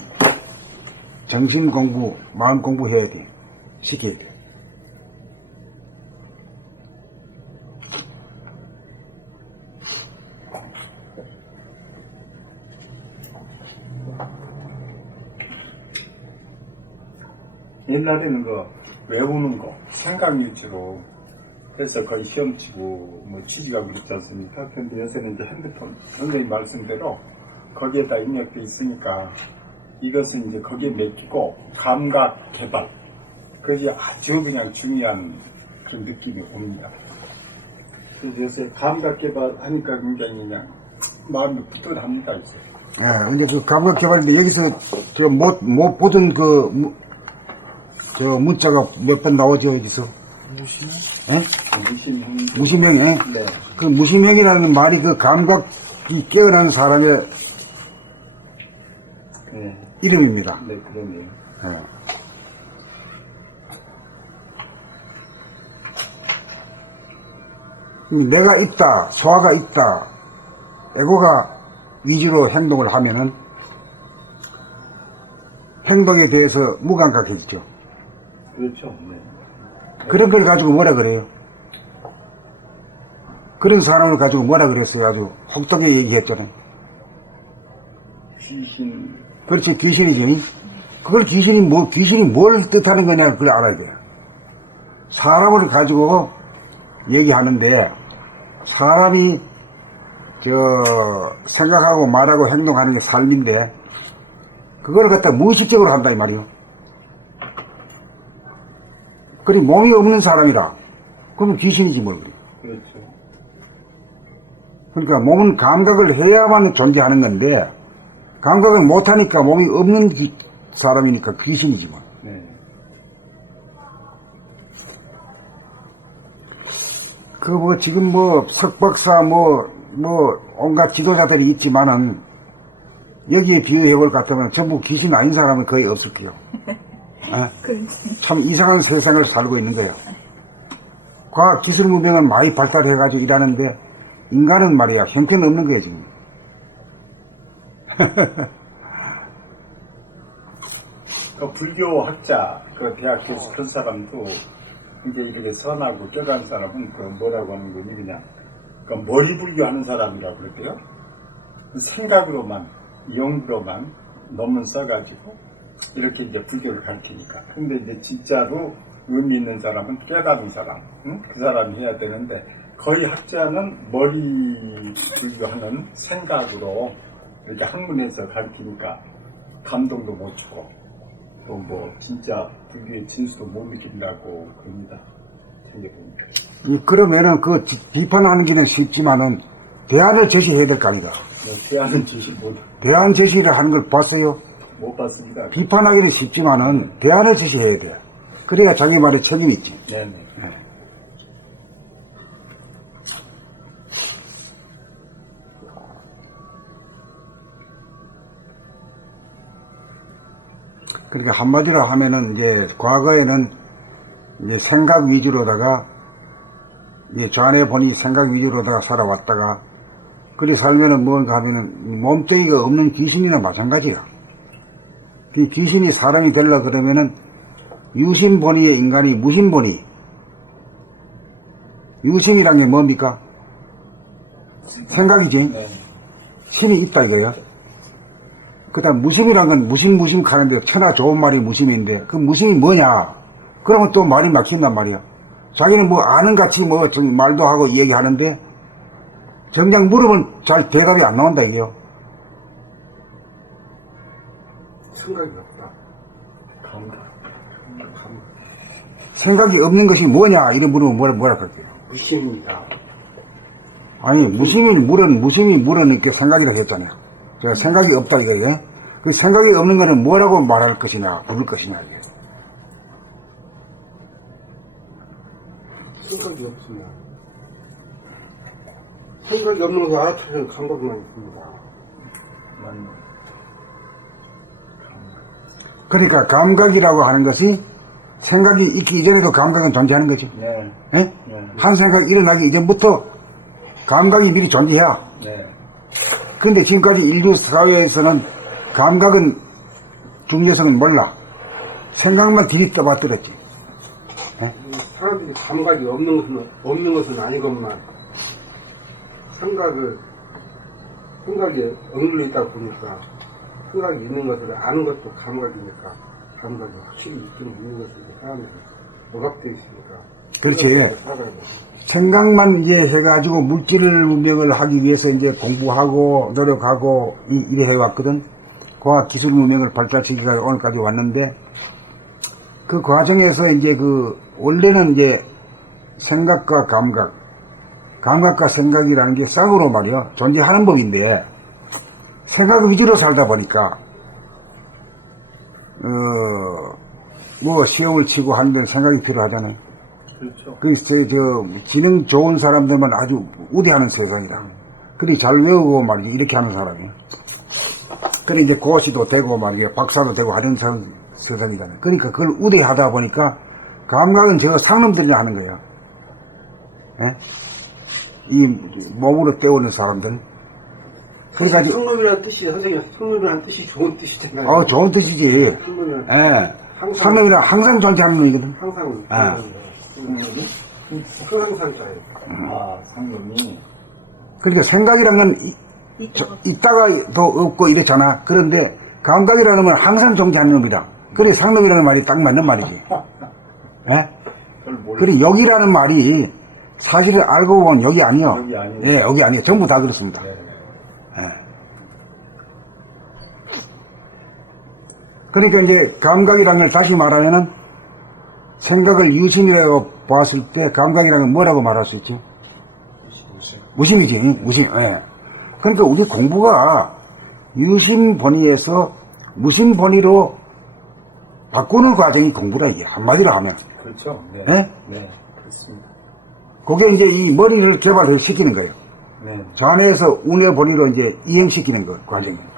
정신 공부, 마음 공부 해야 돼. 시켜야 돼. 옛날에는 그 외우는 거, 생각 위주로 해서 거의 시험 치고 뭐 취직하고 그랬지 않습니까? 근데 요새는 이제 핸드폰, 선생님 말씀대로 거기에다 입력돼 있으니까 이것은 이제 거기에 맡기고 감각 개발. 그것이 아주 그냥 중요한 그런 느낌이 옵니다. 그래서 요새 감각 개발 하니까 굉장히 그냥 마음이 뿌듯합니다, 이제. 예, 이제 그 감각 개발인데 여기서 저 못 보던 저 문자가 몇 번 나오죠, 여기서? 무심형, 예? 네. 그 무심형이라는 말이 그 감각이 깨어나는 사람의 네. 이름입니다. 네, 그러네요. 내가 있다, 소화가 있다, 에고가 위주로 행동을 하면은 행동에 대해서 무감각해지죠. 그렇죠. 네. 그런 걸 가지고 뭐라 그래요? 그런 사람을 가지고 뭐라 그랬어요? 아주 혹독하게 얘기했잖아요. 귀신. 그렇지, 귀신이지. 그걸 귀신이 뭘 뜻하는 거냐, 그걸 알아야 돼요. 사람을 가지고 얘기하는데, 사람이, 생각하고 말하고 행동하는 게 삶인데, 그걸 갖다 무의식적으로 한다, 이 말이요. 그리 몸이 없는 사람이라, 그러면 귀신이지, 뭘. 그렇죠. 그러니까 몸은 감각을 해야만 존재하는 건데, 감각을 못하니까 몸이 없는 사람이니까 귀신이지 뭐. 네. 지금 석박사 온갖 지도자들이 있지만은, 여기에 비유해 볼 것 같으면 전부 귀신 아닌 사람은 거의 없을 거예요. 참 이상한 세상을 살고 있는 거예요. 과학 기술 문명은 많이 발달해가지고 일하는데 인간은 말이야 형편없는 거예요 지금. 그 불교 학자, 그 대학 교수 그 사람도 이제 이렇게 선하고 껴간 사람은 그 뭐라고 하는 거니 그냥 그 머리 불교 하는 사람이라고 그랬대요. 생각으로만, 영으로만 논문 써가지고 이렇게 이제 불교를 가르치니까. 근데 이제 진짜로 의미 있는 사람은 깨달은 사람, 응? 그 사람이 해야 되는데 거의 학자는 머리 불교하는 생각으로 이렇게 학문에서 가르치니까 감동도 못 주고 또 뭐 진짜 불교의 진수도 못 느낀다고 그럽니다. 생각해보니까. 그러면은 그 비판하는 길은 쉽지만은 대안을 제시해야 될 거 아니다. 대안은 진실 못 대안 제시를 하는 걸 봤어요? 봤습니다. 비판하기는 쉽지만은 대안을 제시해야 돼. 그래야 자기 말에 책임이 있지. 네네. 네. 그러니까 한마디로 하면은 이제 과거에는 이제 생각 위주로다가 이제 좌뇌 본이 생각 위주로다가 살아왔다가 그리 살면은 뭔가 하면은 몸뚱이가 없는 귀신이나 마찬가지야. 그 귀신이 사람이 되려 그러면은 유심본의의 인간이 무심본의. 유심이란 게 뭡니까? 생각이지. 심이 있다 이거야. 그 다음 무심이란 건 무심 하는데 천하 좋은 말이 무심인데 그 무심이 뭐냐? 그러면 또 말이 막힌단 말이야. 자기는 뭐 아는 같이 뭐 말도 하고 얘기하는데 정작 물으면 잘 대답이 안 나온다 이게요. 생각이 없다. 생각이 없는 것이 뭐냐? 이래 물으면 뭐라 그럴게요. 무심입니다. 아니 무심이 물으니까 생각이라 했잖아요. 제가 생각이 없다 이거예요. 그 생각이 없는 거는 뭐라고 말할 것이냐, 부를 것이냐 이게. 생각이 없습니다. 생각이 없는 것을 알아차리는 감각만 있습니다. 그러니까 감각이라고 하는 것이 생각이 있기 이전에도 감각은 존재하는 거지. 네. 예? 한 생각이 일어나기 이전부터 감각이 미리 존재해야. 네. 근데 지금까지 인류 사회에서는 감각은 중요성을 몰라. 생각만 들이떠받들었지. 사람들이 감각이 없는 것은 아니건만 생각에 억눌려 있다 보니까 생각이 있는 것을 아는 것도 감각이니까 감각이 확실히 있기는 있는 것을 사람들이 억압되어 있으니까. 그렇지. 생각만 이제 해가지고 물질 문명을 하기 위해서 이제 공부하고 노력하고 이래 해왔거든. 과학 기술 문명을 발달시키기까지 오늘까지 왔는데 그 과정에서 이제 원래는 이제 생각과 감각과 생각이라는 게 쌍으로 말이야 존재하는 법인데 생각 위주로 살다 보니까 뭐 시험을 치고 하는 데는 생각이 필요하잖아요. 그렇죠. 지능 좋은 사람들만 아주 우대하는 세상이다. 그리 잘 외우고 말이지 이렇게 하는 사람이야. 그래 이제 고시도 되고 말이야 박사도 되고 하는 세상이잖아요. 그러니까 그걸 우대하다 보니까 감각은 저 상놈들이 하는 거야. 예? 이 몸으로 때우는 사람들. 그래가지고 성놈이라는 뜻이 선생님 성놈이라는 뜻이 좋은 뜻이잖아요. 좋은 뜻이지. 예. 상놈이란 항상 존재하는 놈이거든. 항상 항상 자요. 상놈이. 그러니까 생각이란 건 있다가 또 없고 이랬잖아. 그런데 감각이라는 건 항상 존재하는 놈이다. 그래 상놈이라는 말이 딱 맞는 말이지. 예? 그래 여기라는 말이 사실을 알고 보면 여기 아니요. 예, 여기 아니에요. 전부 다 그렇습니다. 예. 그러니까 이제 감각이라는 걸 다시 말하면은 생각을 유심이라고 봤을 때 감각이라는 건 뭐라고 말할 수 있지? 무심이지. 무심. 예. 그러니까 우리 공부가 유심본의에서 무심본의로 바꾸는 과정이 공부다 이게 한마디로 하면. 그렇죠. 네. 예? 네. 그렇습니다. 그게 이제 이 머리를 개발시키는 거예요. 네. 좌뇌에서 우뇌 본의로 이제 이행시키는 거 과정이에요.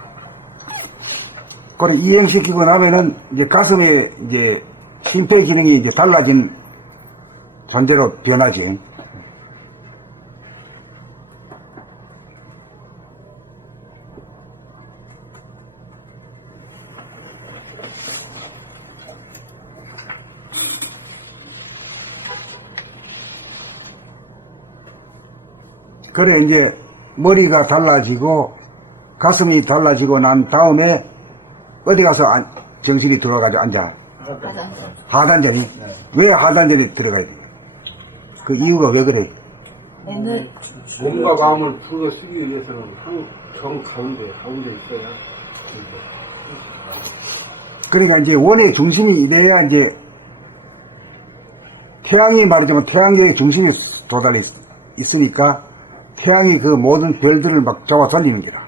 그걸 이행시키고 나면은 이제 가슴에 이제 심폐 기능이 이제 달라진 존재로 변하지. 그래 이제 머리가 달라지고 가슴이 달라지고 난 다음에 어디 가서 정신이 들어가지고 앉아. 하단전이? 왜 하단전이 들어가야 돼? 그 이유가 왜 그래? 몸과 마음을 풀어 쓰기 위해서는 정 가운데 있어야. 그러니까 이제 원의 중심이 이래야 이제 태양이 말하자면 태양계의 중심에 도달해 있으니까 태양이 그 모든 별들을 막 잡아 돌리는 게라.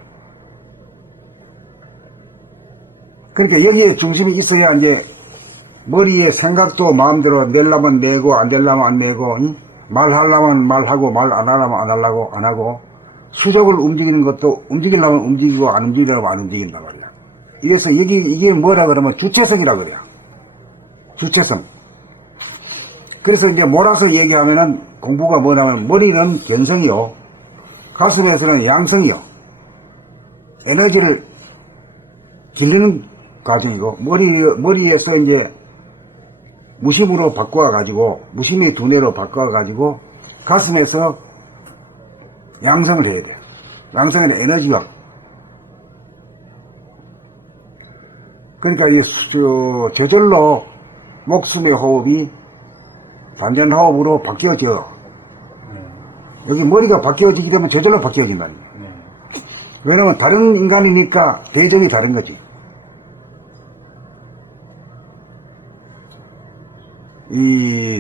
그러니까 여기에 중심이 있어야 이제 머리에 생각도 마음대로 내려면 내고 안 내려면 안 내고, 응? 말하려면 말하고 말 안 하려면 안 하려고 안 하고, 수적을 움직이는 것도 움직이려면 움직이고 안 움직이려면 안 움직인단 말이야. 이래서 이게 뭐라 그러면 주체성이라 그래요. 주체성. 그래서 이제 몰아서 얘기하면은 공부가 뭐냐면 머리는 견성이요, 가슴에서는 양성이요, 에너지를 기르는 과정이고, 머리에서 이제 무심으로 바꿔가지고, 무심의 두뇌로 바꿔가지고, 가슴에서 양성을 해야 돼요. 양성은 에너지가. 그러니까 저절로 목숨의 호흡이 단전 호흡으로 바뀌어져. 여기 머리가 바뀌어지게 되면 저절로 바뀌어진다는 거예요. 왜냐면 다른 인간이니까 대정이 다른 거지.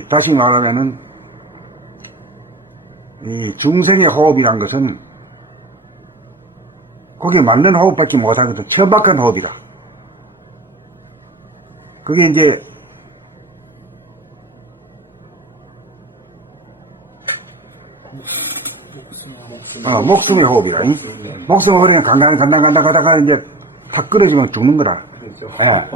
다시 말하면은, 이 중생의 호흡이란 것은 거기에 맞는 호흡밖에 못하거든. 천박한 호흡이라. 그게 이제, 목숨의 호흡이라. 목숨의 호흡은 간당 가다가 이제 탁 끊어지면 죽는 거라. 그렇죠. 예.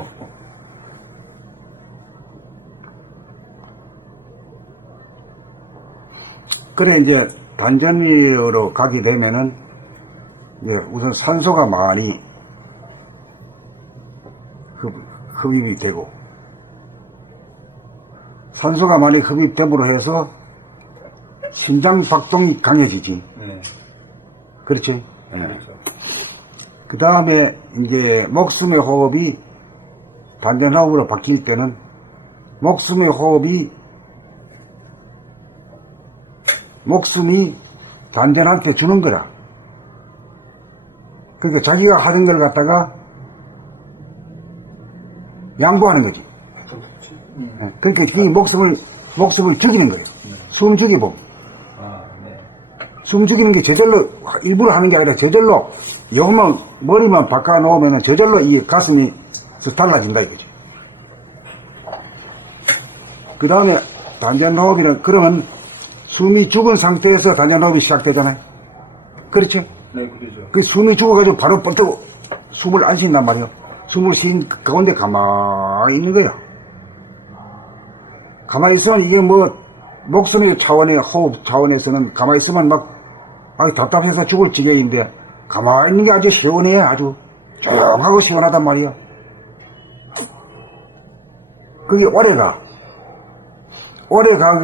그래 이제 단전으로 가게 되면은 이제 우선 산소가 많이 흡입이 되고, 산소가 많이 흡입됨으로 해서 심장 박동이 강해지지. 그렇지? 그 다음에 이제 목숨의 호흡이 단전 호흡으로 바뀔 때는 목숨의 호흡이 목숨이 단전한테 주는 거라. 그러니까 자기가 하던 걸 갖다가 양보하는 거지. 그러니까 이 목숨을 죽이는 거예요. 숨 죽이고. 숨 죽이는 게 저절로 일부러 하는 게 아니라 저절로 요만 머리만 바꿔 놓으면 저절로 이 가슴이 달라진다 이거죠. 그 다음에 단전호흡이란, 그러면 숨이 죽은 상태에서 단전호흡이 시작되잖아요. 그렇죠? 네, 그렇죠. 그 숨이 죽어가지고 바로 뻗어 숨을 안 쉰단 말이에요. 숨을 쉰 가운데 가만히 있는 거예요. 가만히 있으면 이게 뭐 목숨의 차원의 호흡 차원에서는 가만히 있으면 막 답답해서 죽을 지경인데 가만히 있는 게 아주 시원해. 아주 조용하고 시원하단 말이에요. 그게 오래가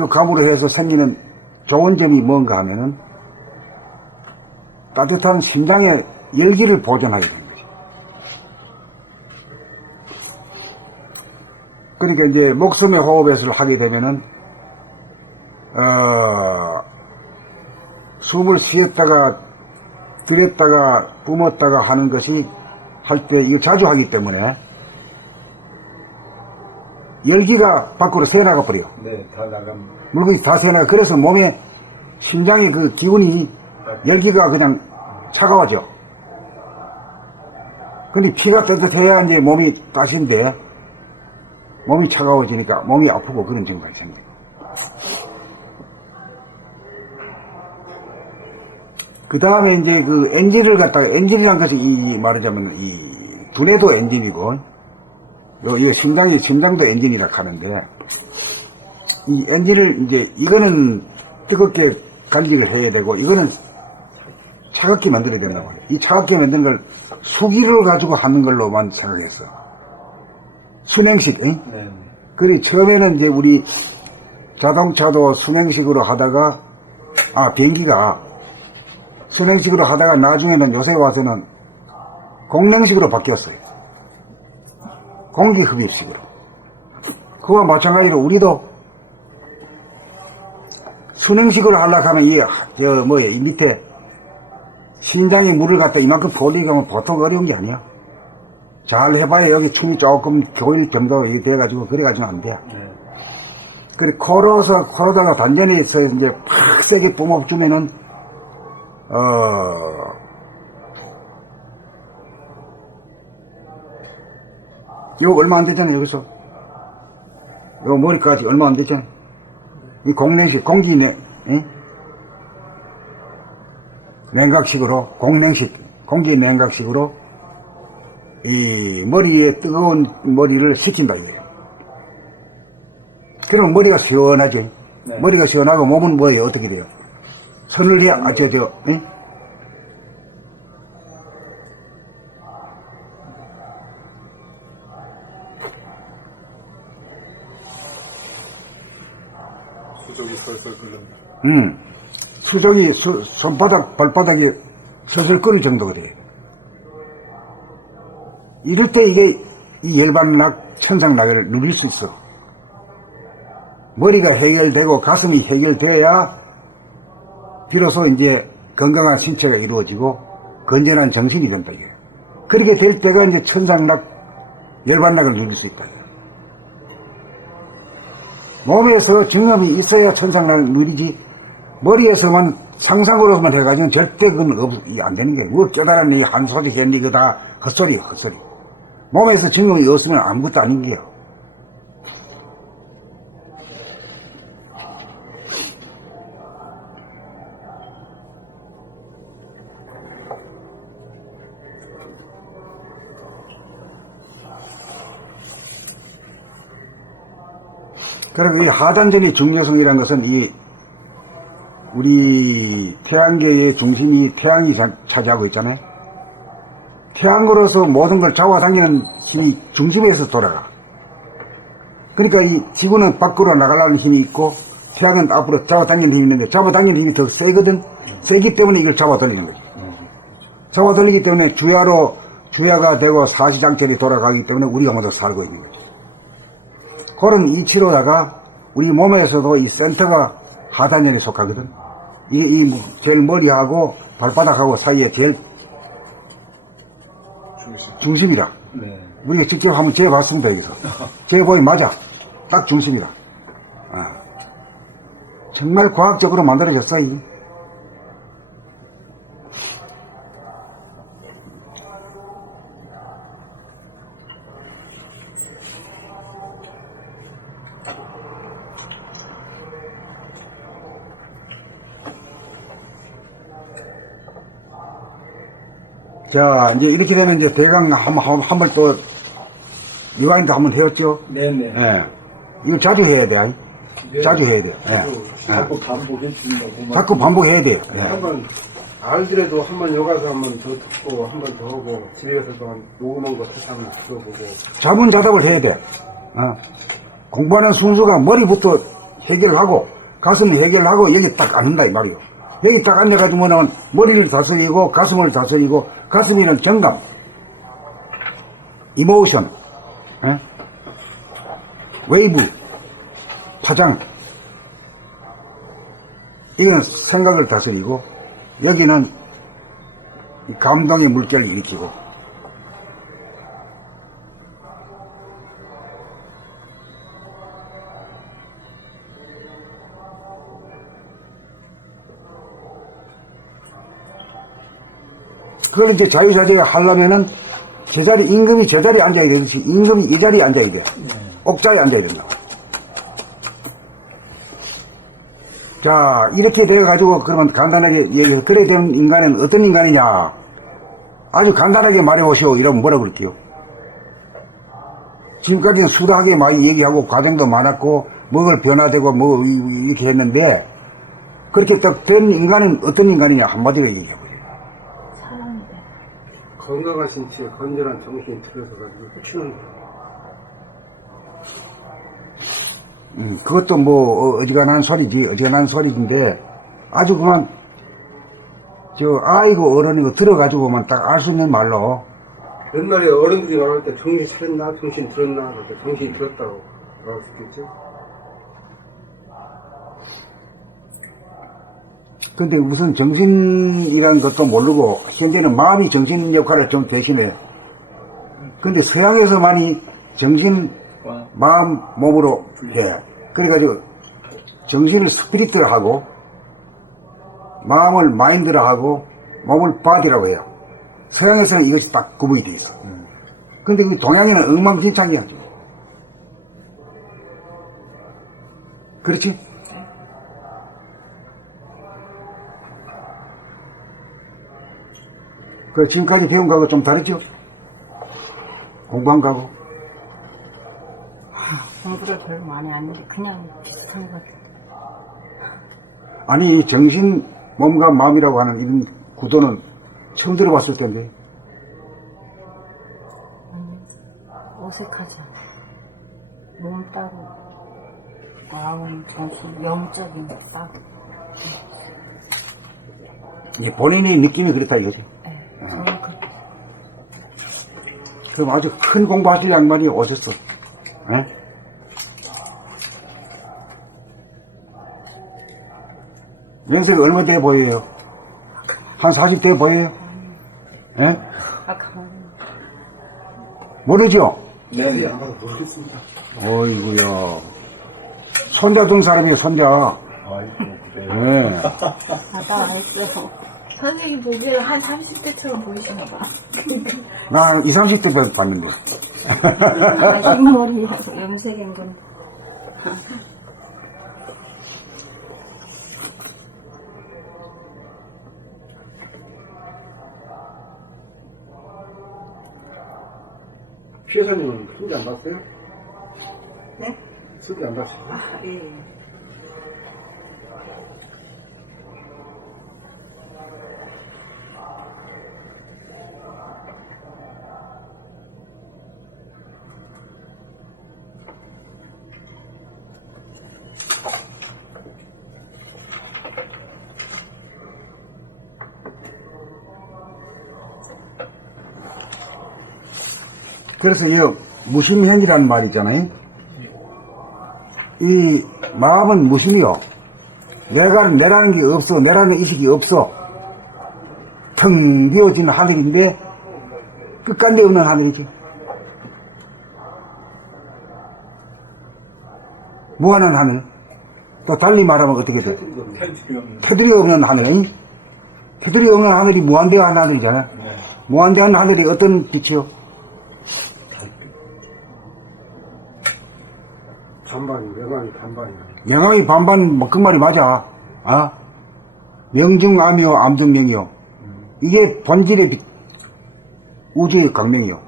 감으로 해서 생기는 좋은 점이 뭔가 하면은 따뜻한 심장의 열기를 보존하게 되는 거죠. 그러니까 이제 목숨의 호흡을 하게 되면은 숨을 쉬었다가 들였다가 뿜었다가 하는 것이 할 때 이거 자주 하기 때문에 열기가 밖으로 새나가 버려요. 네, 다 나가면. 물건이 다 새나가. 그래서 몸에 심장의 그 기운이 열기가 그냥 차가워져. 근데 피가 따뜻해야 이제 몸이 따신데 몸이 차가워지니까 몸이 아프고 그런 증상이 생겨요. 그 다음에 이제 그 엔진을 갖다가, 엔진이란 것이 말하자면 이 두뇌도 엔진이고, 요 심장도 엔진이라 하는데, 이 엔진을 이제, 이거는 뜨겁게 관리를 해야 되고, 이거는 차갑게 만들어야 된다고. 이 차갑게 만드는 걸 수기를 가지고 하는 걸로만 생각했어. 순행식, 응? 네. 그리 처음에는 이제 우리 자동차도 순행식으로 하다가, 비행기가 순행식으로 하다가 나중에는 요새 와서는 공냉식으로 바뀌었어요. 공기 흡입식으로. 그와 마찬가지로 우리도 순행식으로 하려고 하면 이 밑에 심장에 물을 갖다 이만큼 돌리게 하면 보통 어려운 게 아니야. 잘 해봐야 여기 춤이 조금 교일 정도 돼가지고 그래가지고 안 돼. 그리고 코로다가 단전에 있어 이제 팍 세게 뿜어주면은 이거 얼마 안 되잖아. 여기서 요 머리까지 얼마 안 되잖아. 이 공냉식 냉각식으로 공기 냉각식으로 이 머리에 뜨거운 머리를 식힌다 이거예요. 그러면 머리가 시원하지. 네. 머리가 시원하고 몸은 뭐예요? 어떻게 돼요? 손을 해, 응? 수족이 설설 끓는다. 수족이 손바닥, 발바닥이 슬슬 끓을 정도가 돼요. 이럴 때 이게 이 열반락, 천상락을 누릴 수 있어. 머리가 해결되고 가슴이 해결되어야 비로소 이제 건강한 신체가 이루어지고 건전한 정신이 된다. 이게. 그렇게 될 때가 이제 천상락, 열반락을 누릴 수 있다. 몸에서 증험이 있어야 천상락을 누리지, 머리에서만 상상으로만 해가지고는 절대 그건 안 되는 거예요. 뭐 깨달았니, 한 소리 했니, 그거 다 헛소리. 몸에서 증험이 없으면 아무것도 아닌 게요. 그래서 이 하단전의 중요성이라는 것은 우리 태양계의 중심이 태양이 차지하고 있잖아요. 태양으로서 모든 걸 잡아당기는 힘이 중심에서 돌아가. 그러니까 이 지구는 밖으로 나가려는 힘이 있고 태양은 앞으로 잡아당기는 힘이 있는데 잡아당기는 힘이 더 세거든. 세기 때문에 이걸 잡아당기는 거죠. 잡아당기기 때문에 주야가 되고 사시장철이 돌아가기 때문에 우리가 먼저 살고 있는 거죠. 그런 이치로다가 우리 몸에서도 이 센터가 하단연에 속하거든. 이 제일 머리하고 발바닥하고 사이에 제일 중심이라. 네. 우리가 직접 한번 재봤습니다, 여기서. 재보이 맞아. 딱 중심이라. 정말 과학적으로 만들어졌어, 이. 자, 이제 이렇게 되면 이제 대강 한번 또, 이완도 한번 해왔죠? 네네. 예. 이거 자주 해야 돼. 자주 해야 돼. 예. 자꾸 반복해 준다고. 자꾸 반복해야 돼요. 예. 한번 알더라도 한번 여가서 한번 더 듣고 한번 더 하고 집에서도 한 녹음한 거 다시 한번 들어보고. 자문자답을 해야 돼. 공부하는 순서가 머리부터 해결하고 가슴이 해결하고 여기 딱 앉는다 이 말이요. 여기 딱 앉아가지고는 머리를 다스리고 가슴을 다스리고 가슴이는 정감, 이모션, 웨이브, 파장. 이건 생각을 다스리고 여기는 감동의 물결을 일으키고 그걸 이제 자유자재가 하려면은 임금이 제자리에 앉아야 되듯이 임금이 이 자리에 앉아야 돼. 옥자에 앉아야 된다. 자, 이렇게 되어가지고 그러면 간단하게 얘기해서 그래 되는 인간은 어떤 인간이냐? 아주 간단하게 말해보시오. 이러면 뭐라 그럴게요? 지금까지는 수다하게 많이 얘기하고 과정도 많았고 뭐가 변화되고 뭐 이렇게 했는데 그렇게 딱 된 인간은 어떤 인간이냐 한마디로 얘기해보세요. 건강한 신체, 건전한 정신이 들어서서 꽂히는 거예요. 그것도 뭐 어지간한 소리인데 아주 그만 아이고 어른이고 들어가지고만 딱 알 수 있는 말로 옛날에 어른들이 말할 때 정신 차렸나, 정신 들었나, 그럴 때 정신이 들었다고 말할 수 있겠죠? 근데 무슨 정신이라는 것도 모르고 현재는 마음이 정신 역할을 좀 대신해. 근데 서양에서 많이 정신, 마음, 몸으로 해. 그래가지고 정신을 스피릿으로 하고 마음을 마인드로 하고 몸을 바디라고 해요. 서양에서는 이것이 딱 구분이 돼 있어. 근데 그 동양에는 엉망진창이야죠. 그렇지? 그 지금까지 배운 거하고 좀 다르죠? 공부한 거하고? 공부를 별로 많이 안 했는데 그냥 비슷한 것 같아요. 아니 이 정신, 몸과 마음이라고 하는 이런 구도는 처음 들어봤을 텐데. 어색하지 않아요. 몸 따로, 마음, 정신, 영적인 거 따로. 이제 본인의 느낌이 그렇다 이거지. 네, 저는 그렇게. 그럼 아주 큰 공부하실 양반이 오셨어. 예? 연세가 얼마 돼 보여요? 한 40대 보여요? 예? 모르죠? 네. 안 봐도 모르겠습니다. 어이구야. 손자 둔 사람이에요, 손자. 네. 아빠 했어요. 선생님 보기에는 한 30대처럼 보이시나 봐. 나 20, 30대 봤는데. 흰머리, 염색인 건. 피해자님은 소리 안 봤어요? 네? 소리 안 봤어요? 예. 그래서 이 무심행이라는 말이 있잖아요. 이 마음은 무심이요. 내라는 게 없어. 내라는 의식이 없어. 텅 비어진 하늘인데 끝간데 없는 하늘이지. 무한한 하늘. 또 달리 말하면 어떻게 돼? 테두리 없는 하늘. 테두리 없는 하늘이 무한대한 하늘이잖아. 무한대한 하늘이 어떤 빛이요? 반반이, 명암이 반반이야. 영암이 반반, 뭐, 그 말이 맞아. 아? 명중암이요, 암중명이요. 이게 본질의 빛, 우주의 강명이요.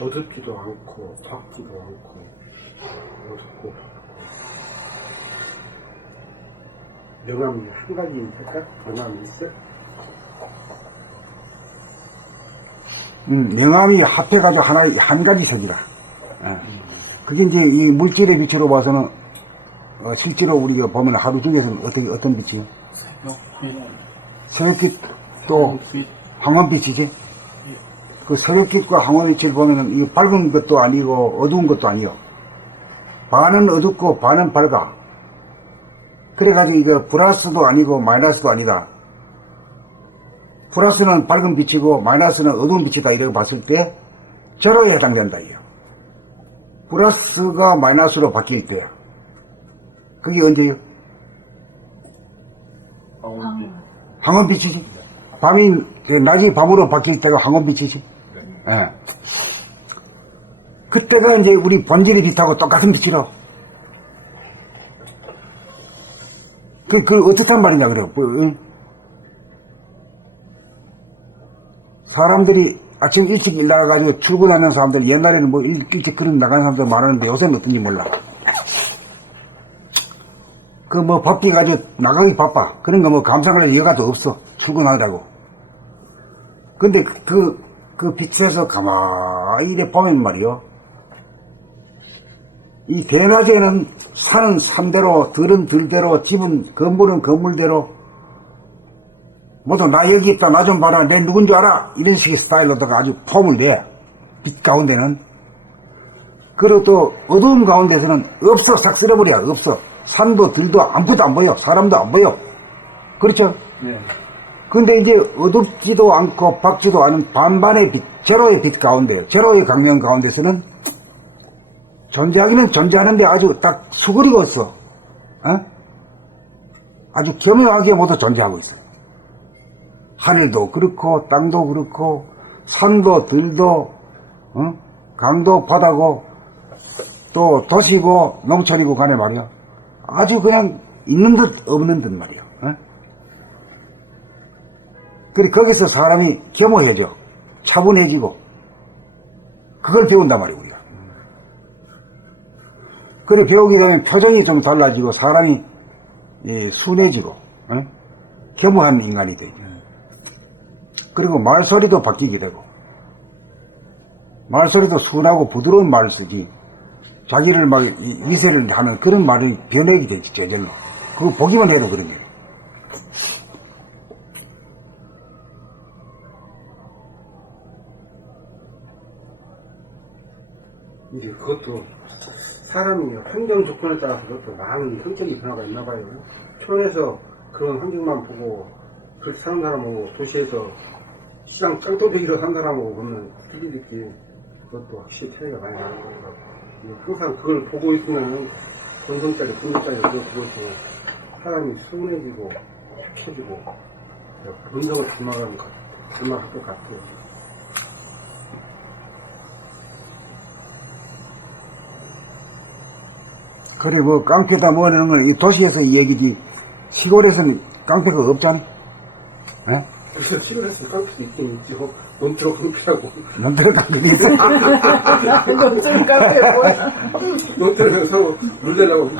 어둡지도 않고, 밝지도 않고, 어둡고. 명암이 한 가지 있을까? 명암이 있어? 명암이 합해가지고 한 가지 색이다. 그게 이제 이 물질의 빛으로 봐서는, 실제로 우리가 보면 하루 중에서는 어떤 빛이요? 새벽빛, 또 황혼빛이지? 그 새벽빛과 황혼빛을 보면은 이 밝은 것도 아니고 어두운 것도 아니요. 반은 어둡고 반은 밝아. 그래가지고 이거 플러스도 아니고 마이너스도 아니다. 플러스는 밝은 빛이고 마이너스는 어두운 빛이다 이렇게 봤을 때 절호에 해당된다 이요. 플러스가 마이너스로 바뀔 때 그게 언제요? 황혼빛이지. 낮이 밤으로 바뀔 때가 황혼빛이지. 예. 그때가 이제 우리 본질의 빛하고 똑같은 빛이라. 그걸 어떻단 말이냐, 그래요. 뭐, 사람들이 아침 일찍 일 나가가지고 출근하는 사람들, 옛날에는 뭐 일찍 그런 나가는 사람들 많았는데 요새는 어떤지 몰라. 그 뭐 바삐 가지고 나가기 바빠. 그런 거 뭐 감상할 여가도 없어. 출근하라고. 근데 그 빛에서 가만히 이래 보면 말이요. 이 대낮에는 산은 산대로, 들은 들대로, 집은 건물은 건물대로, 모두 나 여기 있다, 나 좀 봐라, 내 누군지 알아? 이런 식의 스타일로다가 아주 폼을 내. 빛 가운데는. 그리고 또 어두운 가운데서는 없어, 싹 쓸어버려. 없어. 산도 들도 아무것도 안 보여. 사람도 안 보여. 그렇죠? 예. 근데 이제 어둡지도 않고 밝지도 않은 반반의 빛, 제로의 빛 가운데, 제로의 강명 가운데서는 존재하기는 존재하는데 아주 딱 수그리고 있어. 아주 교묘하게 모두 존재하고 있어. 하늘도 그렇고, 땅도 그렇고, 산도 들도, 강도 바다고, 또 도시고, 농촌이고 간에 말이야. 아주 그냥 있는 듯 없는 듯 말이야. 그래, 거기서 사람이 겸허해져. 차분해지고. 그걸 배운단 말이야, 우리가. 그래, 배우게 되면 표정이 좀 달라지고, 사람이 순해지고, 겸허한 인간이 되죠. 그리고 말소리도 바뀌게 되고, 말소리도 순하고 부드러운 말을 쓰지, 자기를 막 위세를 하는 그런 말이 변하게 되지, 저절로. 그거 보기만 해도 그러네. 이제 그것도 사람이 환경 조건에 따라서 그것도 많은 성격이 변화가 있나 봐요. 촌에서 그런 환경만 보고 그렇게 사는 사람하고 도시에서 시장 깡통배기로 사는 사람하고 보면 틀리듯이 그것도 확실히 차이가 많이 나는 거예요. 항상 그걸 보고 있으면 건성짜리, 금성짜리 그걸 보고 있으면 사람이 순해지고 착해지고 본성을 닮아갈 것 같아요. 그래, 뭐, 깡패다 뭐하는 걸, 이 도시에서 이 얘기지, 시골에서는 깡패가 없잖아. 예? 그래서 시골에서 깡패도 있긴 있죠. 논두렁 깡패라고. 남들은 깡패가 있어. 논두렁 깡패 뭐야? 논두렁에서 물 내려고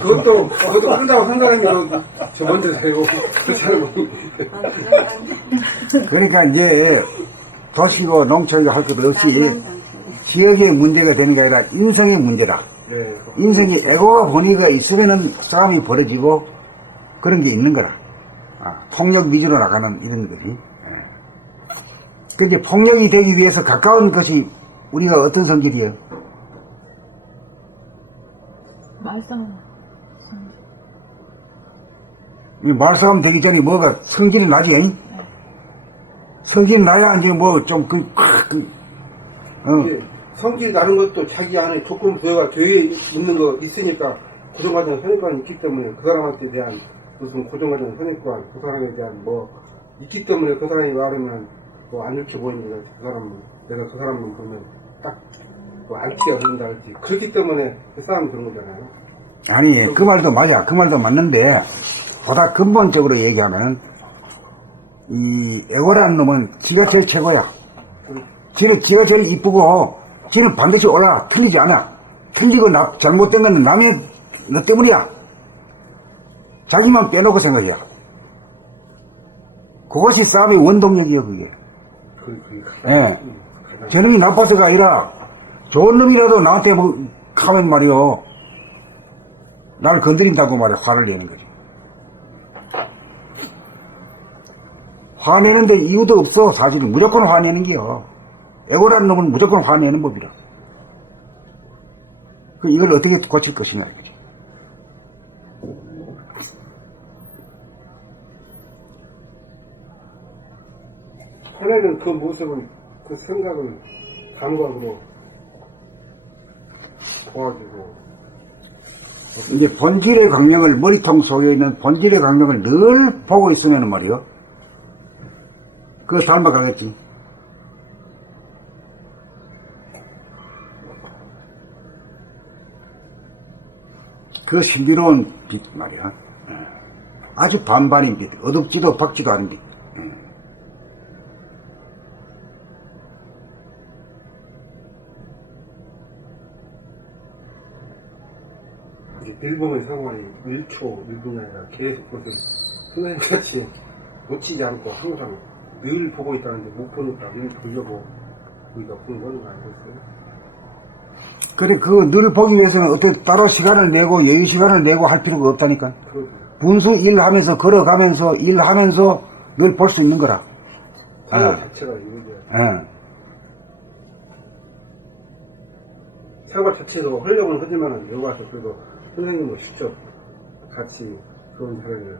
그것도 한다고 한 사람이 저 먼저 되고 그렇지 않으면 그러니까 이제, 도시고 농촌이고 할 것 없이, 지역의 문제가 되는 게 아니라 인성의 문제다. 네. 인성이 에고가 본의가 있으면은 싸움이 벌어지고 그런 게 있는 거라. 폭력 위주로 나가는 이런 거지. 그런데 폭력이 되기 위해서 가까운 것이 우리가 어떤 성질이에요? 말싸움. 말싸움 되기 전에 뭐가 성질이 나지? 성질이 나야 이제 뭐 좀 성질 나는 것도 자기 안에 조건 부여가 되어 있는 거 있으니까 고정관념 선입관이 있기 때문에 그 사람한테 대한 무슨 고정관념 선입관, 그 사람에 대한 뭐 있기 때문에 그 사람이 말하면 뭐 안 좋게 보이니까 그 사람은 내가 그 사람만 보면 딱 뭐 안티가 된다 할지 그렇기 때문에 그 싸움 그런 거잖아요. 아니 그 말도 맞아. 그 말도 맞는데 보다 근본적으로 얘기하면 이 에고라는 놈은 지가 제일 최고야. 지가 제일 이쁘고 지는 반드시 옳아. 틀리지 않아. 틀리고 잘못된 건 남의 너 때문이야. 자기만 빼놓고 생각이야. 그것이 싸움의 원동력이야 그게. 그게 예. 저놈이 나빠서가 아니라 좋은 놈이라도 나한테 뭐 하면 말이요. 나를 건드린다고 말이야. 화를 내는 거지. 화내는데 이유도 없어. 사실은 무조건 화내는 게요. 에고라는 놈은 무조건 화내는 법이라. 이걸 어떻게 고칠 것이냐 이거지. 화내는 그 모습을, 그 생각을 감각으로 도와주고. 이제 본질의 강령을, 머리통 속에 있는 본질의 강령을 늘 보고 있으면 말이요. 그거 닮아가겠지. 그 신비로운 빛 말이야. 아주 반반인 빛, 어둡지도 밝지도 않은 빛. 이제 일본의 상황이 1초, 1분이 아니라 계속 그것을 선생님같이 놓치지 않고 항상 늘 보고 있다는데 못 보니까 늘 보려고 우리가 보는 건 아니겠어요? 그래, 그거 늘 보기 위해서는 어떻게 따로 시간을 내고 여유 시간을 내고 할 필요가 없다니까. 분수 일하면서 걸어가면서 일하면서 늘 볼 수 있는 거라. 상황 자체가 이거죠. 사과 자체도 하려고는 하지만 여기 와서 그래도 선생님을 직접 같이 그런 자리를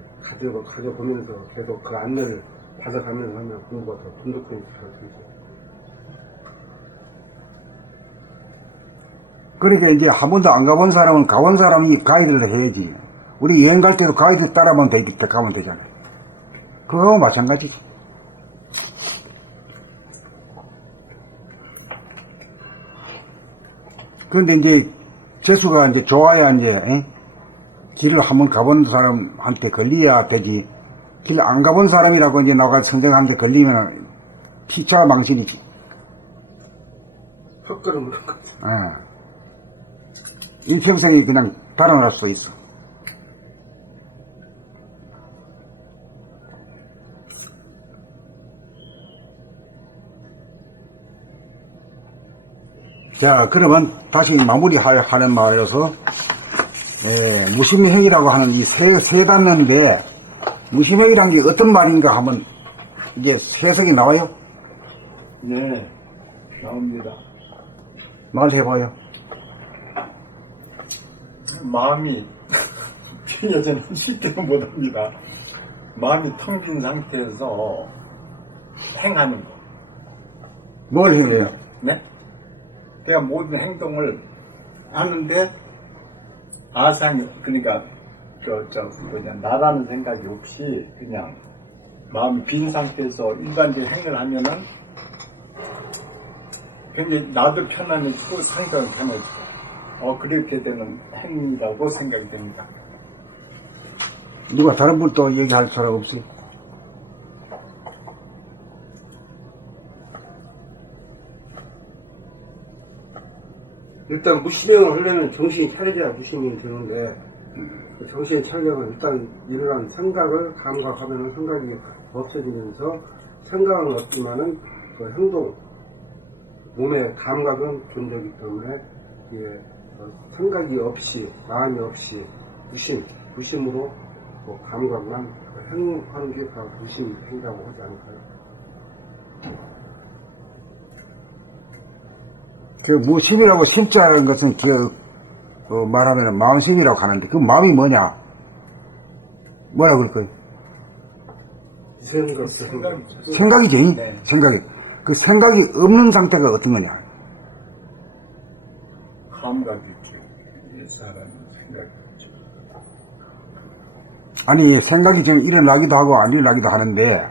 가져보면서 계속 그 안내를 받아가면서 하면 공부가 더 돈독하게 잘 되죠. 그러니까 이제 한 번도 안 가본 사람은 가본 사람이 가이드를 해야지. 우리 여행 갈 때도 가이드 따라만 가면 되잖아. 그거하고 마찬가지지. 그런데 이제 재수가 이제 좋아야 이제 길을 한번 가본 사람한테 걸려야 되지. 길 안 가본 사람이라고 이제 나가서 선생한테 걸리면 피차 망신이지. 헛걸음을 한 거죠. 일평생이 그냥 달아날 수 있어. 자, 그러면 다시 마무리하는 말로서 무심행이라고 하는 이 세 단어인데 무심행이라는 게 어떤 말인가 하면 이게 해석이 나와요? 네, 나옵니다. 말해봐요. 마음이 튀어져는 실제로 못합니다. 마음이 텅 빈 상태에서 행하는 거. 뭘 해요? 네? 내가 모든 행동을 하는데 아상 그러니까 나라는 생각이 없이 그냥 마음이 빈 상태에서 일반적인 행위를 하면은 굉장히 나도 편안해지고 상대도 편해지고 그렇게 되는 행위라고 생각이 됩니다. 누가 다른 분 또 얘기할 사람 없어요? 일단 무심행을 하려면 정신이 차려져야 무심행이 되는데 그 정신이 차리려면 일단 일어난 생각을 감각하면 생각이 없어지면서 생각은 없지만은 그 행동 몸의 감각은 존재하기 때문에 이게 생각이 없이 마음이 없이 무심으로 그 감각만 행하는 게 다 무심이라고 하지 않을까요? 그 무심이라고 심자라는 것은 말하면 마음심이라고 하는데 그 마음이 뭐냐? 뭐라고 그럴까요? 생각이지. 네. 생각이. 그 생각이 없는 상태가 어떤 거냐? 감각이 있죠. 이 사람이 생각이 있죠. 아니 생각이 좀 일어나기도 하고 안 일어나기도 하는데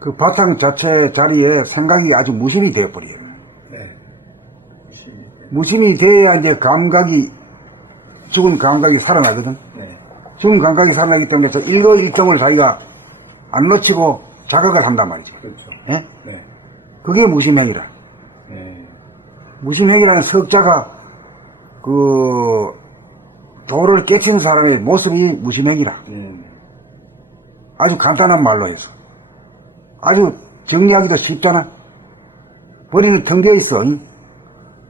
그 바탕 자체 자리에 생각이 아주 무심이 되어버려요. 네. 무심이 돼야 이제 감각이 죽은 감각이 살아나거든. 네. 죽은 감각이 살아나기 때문에 일거일정을 자기가 안 놓치고 자각을 한단 말이죠. 그렇죠. 예? 네. 그게 무심행이라. 네. 무심행이라는 석자가 그 도를 깨치는 사람의 모습이 무심행이라. 네. 아주 간단한 말로 해서 아주 정리하기도 쉽잖아. 머리는 텅 비어 있어.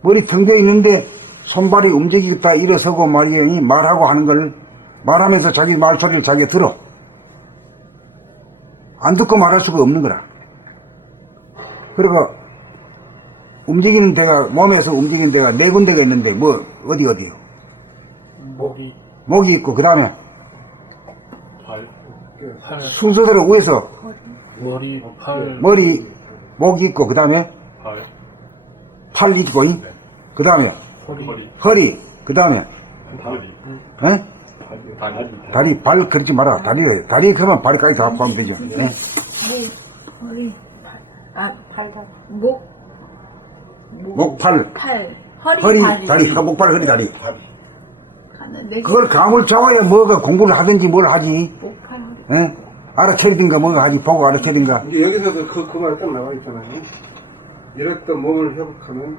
머리 텅 비어 있는데 손발이 움직이겠다 일어서고 말이니 말하고 하는 걸 말하면서 자기 말소리를 자기가 들어. 안 듣고 말할 수가 없는 거라. 그러니까 움직이는 데가 몸에서 움직이는 데가 네 군데가 있는데 뭐 어디요? 목이 있고 그 다음에 순서대로 위에서 머리, 팔, 머리, 목이 있고 그 다음에 팔 있고 그 다음에 허리 그 다음에 다리 발 그러지 마라. 다리 그러면 발까지 다 포함 되죠. 머리, 목, 목, 팔, 허리, 다리, 목발, 허리, 다리. 가는 네 개. 그걸 감을 잡아야 뭐가 공부를 하든지 뭘 하지. 목팔, 허리. 예? 알아채든가 뭐가 하지. 보고 알아채든가. 이제 여기서도 그 말이 딱 나와 있잖아요. 이랬던 몸을 회복하면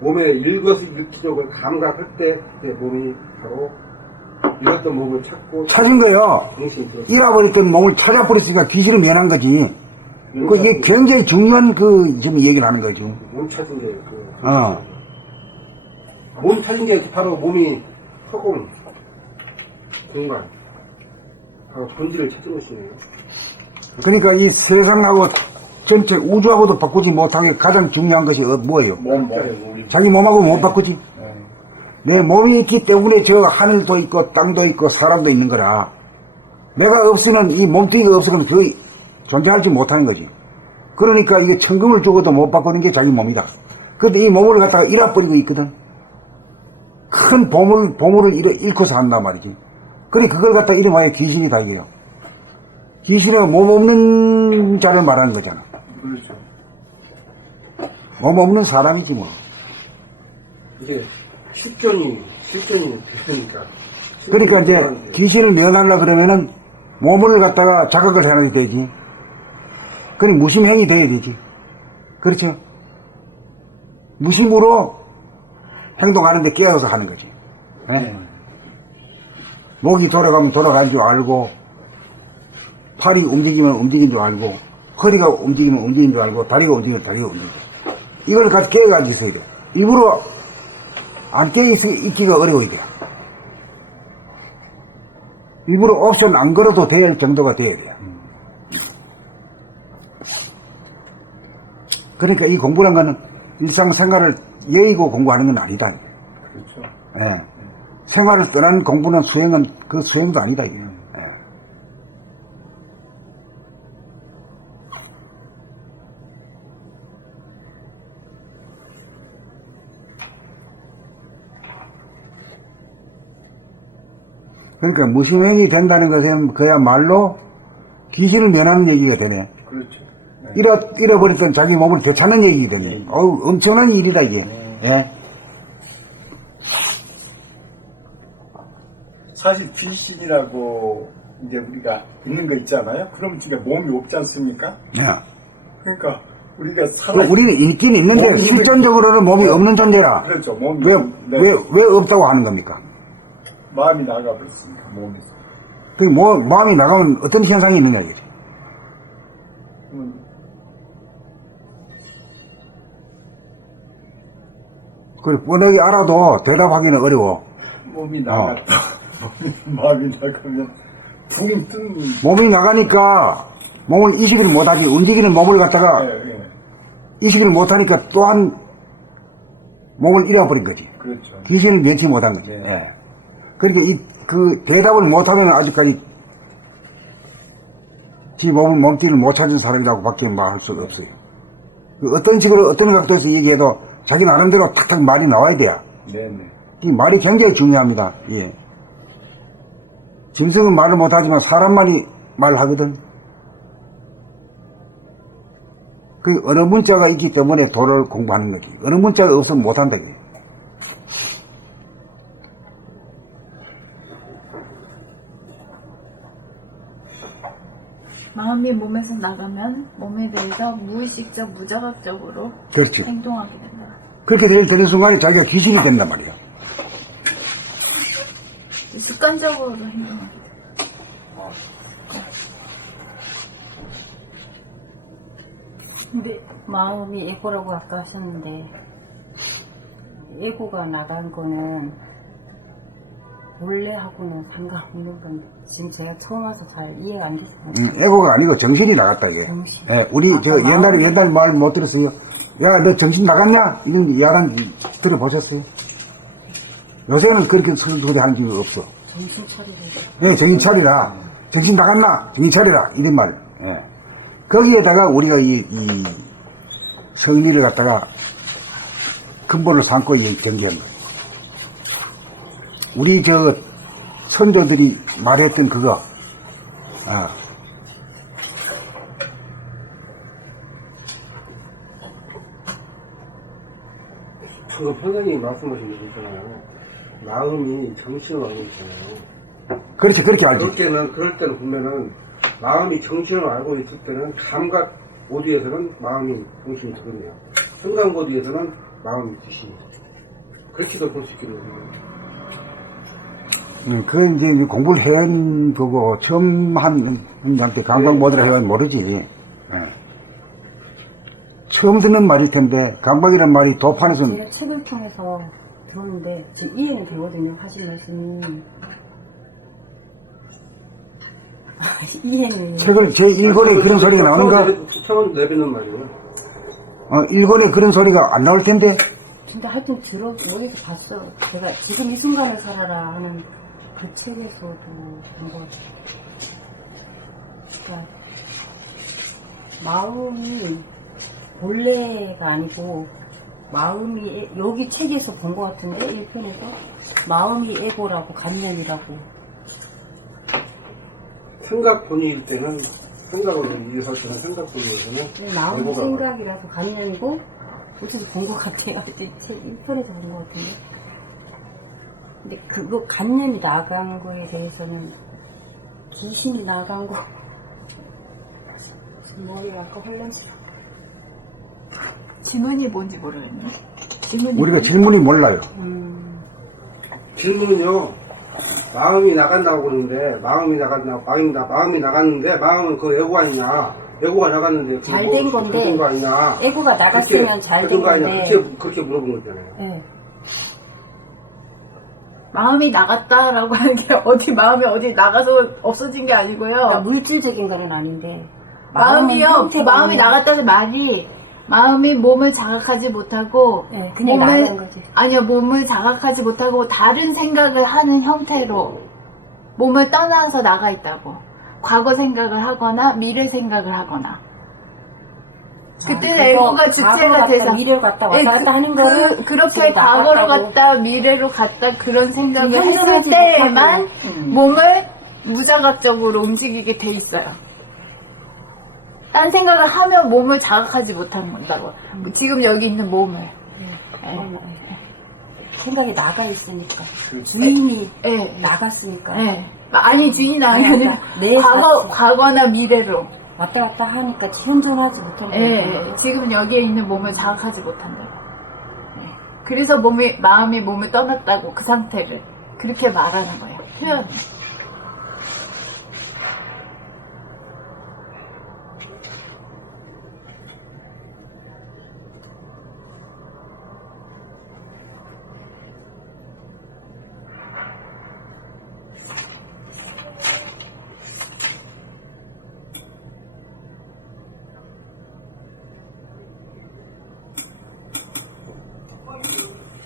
몸의 일거수일투족을 감각할 때 그때 몸이 바로 이랬던 몸을 찾고 찾은 거요. 정신이 들었어요. 잃어버렸던 몸을 찾아버렸으니까 귀신을 면한 거지. 이게 굉장히 중요한 지금 얘기를 하는 거죠. 몸 찾은 게 몸 찾은 게 바로 몸이 허공 공간 바로 본질을 찾은 것이네요. 그러니까 이 세상하고 전체 우주하고도 바꾸지 못하게 가장 중요한 것이 뭐예요? 자기 몸하고 못 바꾸지. 내 몸이 있기 때문에 저 하늘도 있고 땅도 있고 사람도 있는 거라. 내가 없으면 이 몸뚱이가 없으면 거의 존재하지 못하는 거지. 그러니까 이게 천금을 주고도 못 바꾸는 게 자기 몸이다. 근데 이 몸을 갖다가 잃어버리고 있거든. 큰 보물을 잃고서 한단 말이지. 그래 그걸 갖다 이름하여 귀신이다 이게요. 귀신은 몸 없는 자를 말하는 거잖아. 그렇죠. 몸 없는 사람이지 뭐. 이게 실전이 되니까. 그러니까 이제 귀신을 면하려 그러면은 몸을 갖다가 자극을 해야 되지. 그래 무심행이 돼야 되지. 그렇죠. 무심으로 행동하는데 깨어서 하는 거지. 네? 목이 돌아가면 돌아간 줄 알고, 팔이 움직이면 움직인 줄 알고, 허리가 움직이면 움직인 줄 알고, 다리가 움직이면 다리가 움직이죠. 이걸 같이 깨어가지고 있어야 돼. 일부러 안 깨어있기가 어려워야 돼. 일부러 옵션 안 걸어도 될 정도가 돼야 돼요. 그러니까 이 공부란 거는 일상생활을 여의고 공부하는 건 아니다. 그렇죠. 예. 생활을 떠난 공부는 그 수행도 아니다. 이게. 예. 그러니까 무심행이 된다는 것은 그야말로 귀신을 면하는 얘기가 되네. 그렇죠. 잃어버렸던 자기 몸을 되찾는 얘기거든요. 엄청난 일이다, 이게. 예. 사실 귀신이라고 이제 우리가 있는 거 있잖아요. 그럼 중에 몸이 없지 않습니까? 야. 그러니까 우리가 우리는 있긴 있는데 몸이 실전적으로는 몸이 없는 존재라. 그렇죠. 몸이 왜 없다고 하는 겁니까? 마음이 나가버렸으니까 몸에서. 마음이 나가면 어떤 현상이 있느냐, 이거지. 그걸 뻔하게 알아도 대답하기는 어려워. 몸이 나갔다. 마음이 나가면 붕 뜬. 몸이 나가니까 몸을 이식을 못하지. 움직이는 몸을 갖다가 이식을 못하니까 또한 몸을 잃어버린 거지. 그렇죠. 귀신을 면치 못한 거지. 네. 예. 그러니까 그 대답을 못하면 아직까지 지 몸뚱이를 못 찾은 사람이라고 밖에 말할 수가 없어요. 어떤 식으로 어떤 각도에서 얘기해도 자기 나름대로 탁탁 말이 나와야 돼요. 네네. 이 말이 굉장히 중요합니다. 예. 짐승은 말을 못하지만 사람 말하거든. 그 언어 문자가 있기 때문에 도를 공부하는 거지. 언어 문자가 없으면 못한다. 마음이 몸에서 나가면 몸에 대해서 무의식적, 무자각적으로 그렇죠. 행동하게 된다. 그렇게 되는 순간에 자기가 귀신이 된단 말이야. 습관적으로 행동하게 된다. 근데 마음이 에고라고 아까 하셨는데 에고가 나간 거는 원래 하고는 상관없는 건 지금 제가 처음 와서 잘 이해가 안 됐어요. 에고가 아니고 정신이 나갔다 이게. 정신. 예, 우리 옛날 말 못 들었어요. 야, 너 정신 나갔냐? 이런 야단 들어보셨어요? 요새는 그렇게 소리 하는 집이 없어. 정신 차리고. 예, 정신 차리라. 정신 나갔나? 정신 차리라. 이런 말. 예. 거기에다가 우리가 이 성리를 갖다가 근본을 삼고 경계한 거예요. 우리 선조들이 말했던 그거, 방금 선생님이 말씀하신 거 있잖아요. 마음이 정신을 알고 있잖아요. 그렇지, 그렇게 알지. 그럴 때는 보면은 마음이 정신을 알고 있을 때는 감각 모드에서는 마음이 정신이 들었네요. 생각 모드에서는 마음이 귀신이. 그렇게도 볼 수 있겠네요. 그 이제 공부를 해온 거고 처음 한 분한테 감각 모드를 해야 모르지. 예. 처음 듣는 말일 텐데 감각이란 말이 도판에서는 제가 책을 통해서 들었는데 지금 이해는 되거든요. 하신 말씀이. 이해는. 책을 제 1권에 그런 소리가 나오는가? 처음 내뱉는 말이에요. 1권에 그런 소리가 안 나올 텐데. 근데 하여튼 어디서 봤어. 제가 지금 이 순간을 살아라 하는 그 책에서도 본 것 같아요. 그러니까 마음이 본래가 아니고 마음이 여기 책에서 본 것 같은데 1편에서 마음이 에고라고 관념이라고. 생각 본위일 때는 생각으로 이해할 때는 생각 본위에서는 마음이 생각이라서 관념이고 어디서 본 것 같아요. 책 1편에서 본 것 같은데. 근데 그거 관념이 나간 거에 대해서는 귀신이 나간 거 지금 머리가 아까 혼란스러워. 질문이 뭔지 모르겠네. 질문이 우리가 뭔지. 질문이 몰라요. 질문은요. 마음이 나간다고 그러는데 마음이 나갔는데 마음은 그 에고가 아니냐? 에고가 나갔는데 잘 된 건데 거 아니냐? 에고가 나갔으면 잘 된 건데. 그렇게 물어본 거잖아요. 네. 마음이 나갔다라고 하는 게 마음이 어디 나가서 없어진 게 아니고요. 그러니까 물질적인 거는 아닌데 마음이 나갔다는 말이 마음이 몸을 자각하지 못하고 네, 그냥 나간 거지. 아니요, 몸을 자각하지 못하고 다른 생각을 하는 형태로 몸을 떠나서 나가 있다고. 과거 생각을 하거나 미래 생각을 하거나. 그때는 에고가 주체가 돼서 미래로 갔다 왔다 갔다 하는 거를 그렇게 과거로 갔다 미래로 갔다 그런 생각을 했을 현존하지 때에만 못하고. 몸을 무자각적으로 움직이게 돼 있어요. 딴 생각을 하면 몸을 자각하지 못한다고. 지금 여기 있는 몸을. 생각이 나가 있으니까 주인이 네. 나갔으니까 네. 아니 주인이 나가는 게 아니라 내 과거나 미래로. 왔다 갔다 하니까 현존하지 못하는 거예요. 지금 여기에 있는 몸을 자각하지 못한다고. 네. 그래서 마음이 몸을 떠났다고 그 상태를 그렇게 말하는 거예요. 표현을.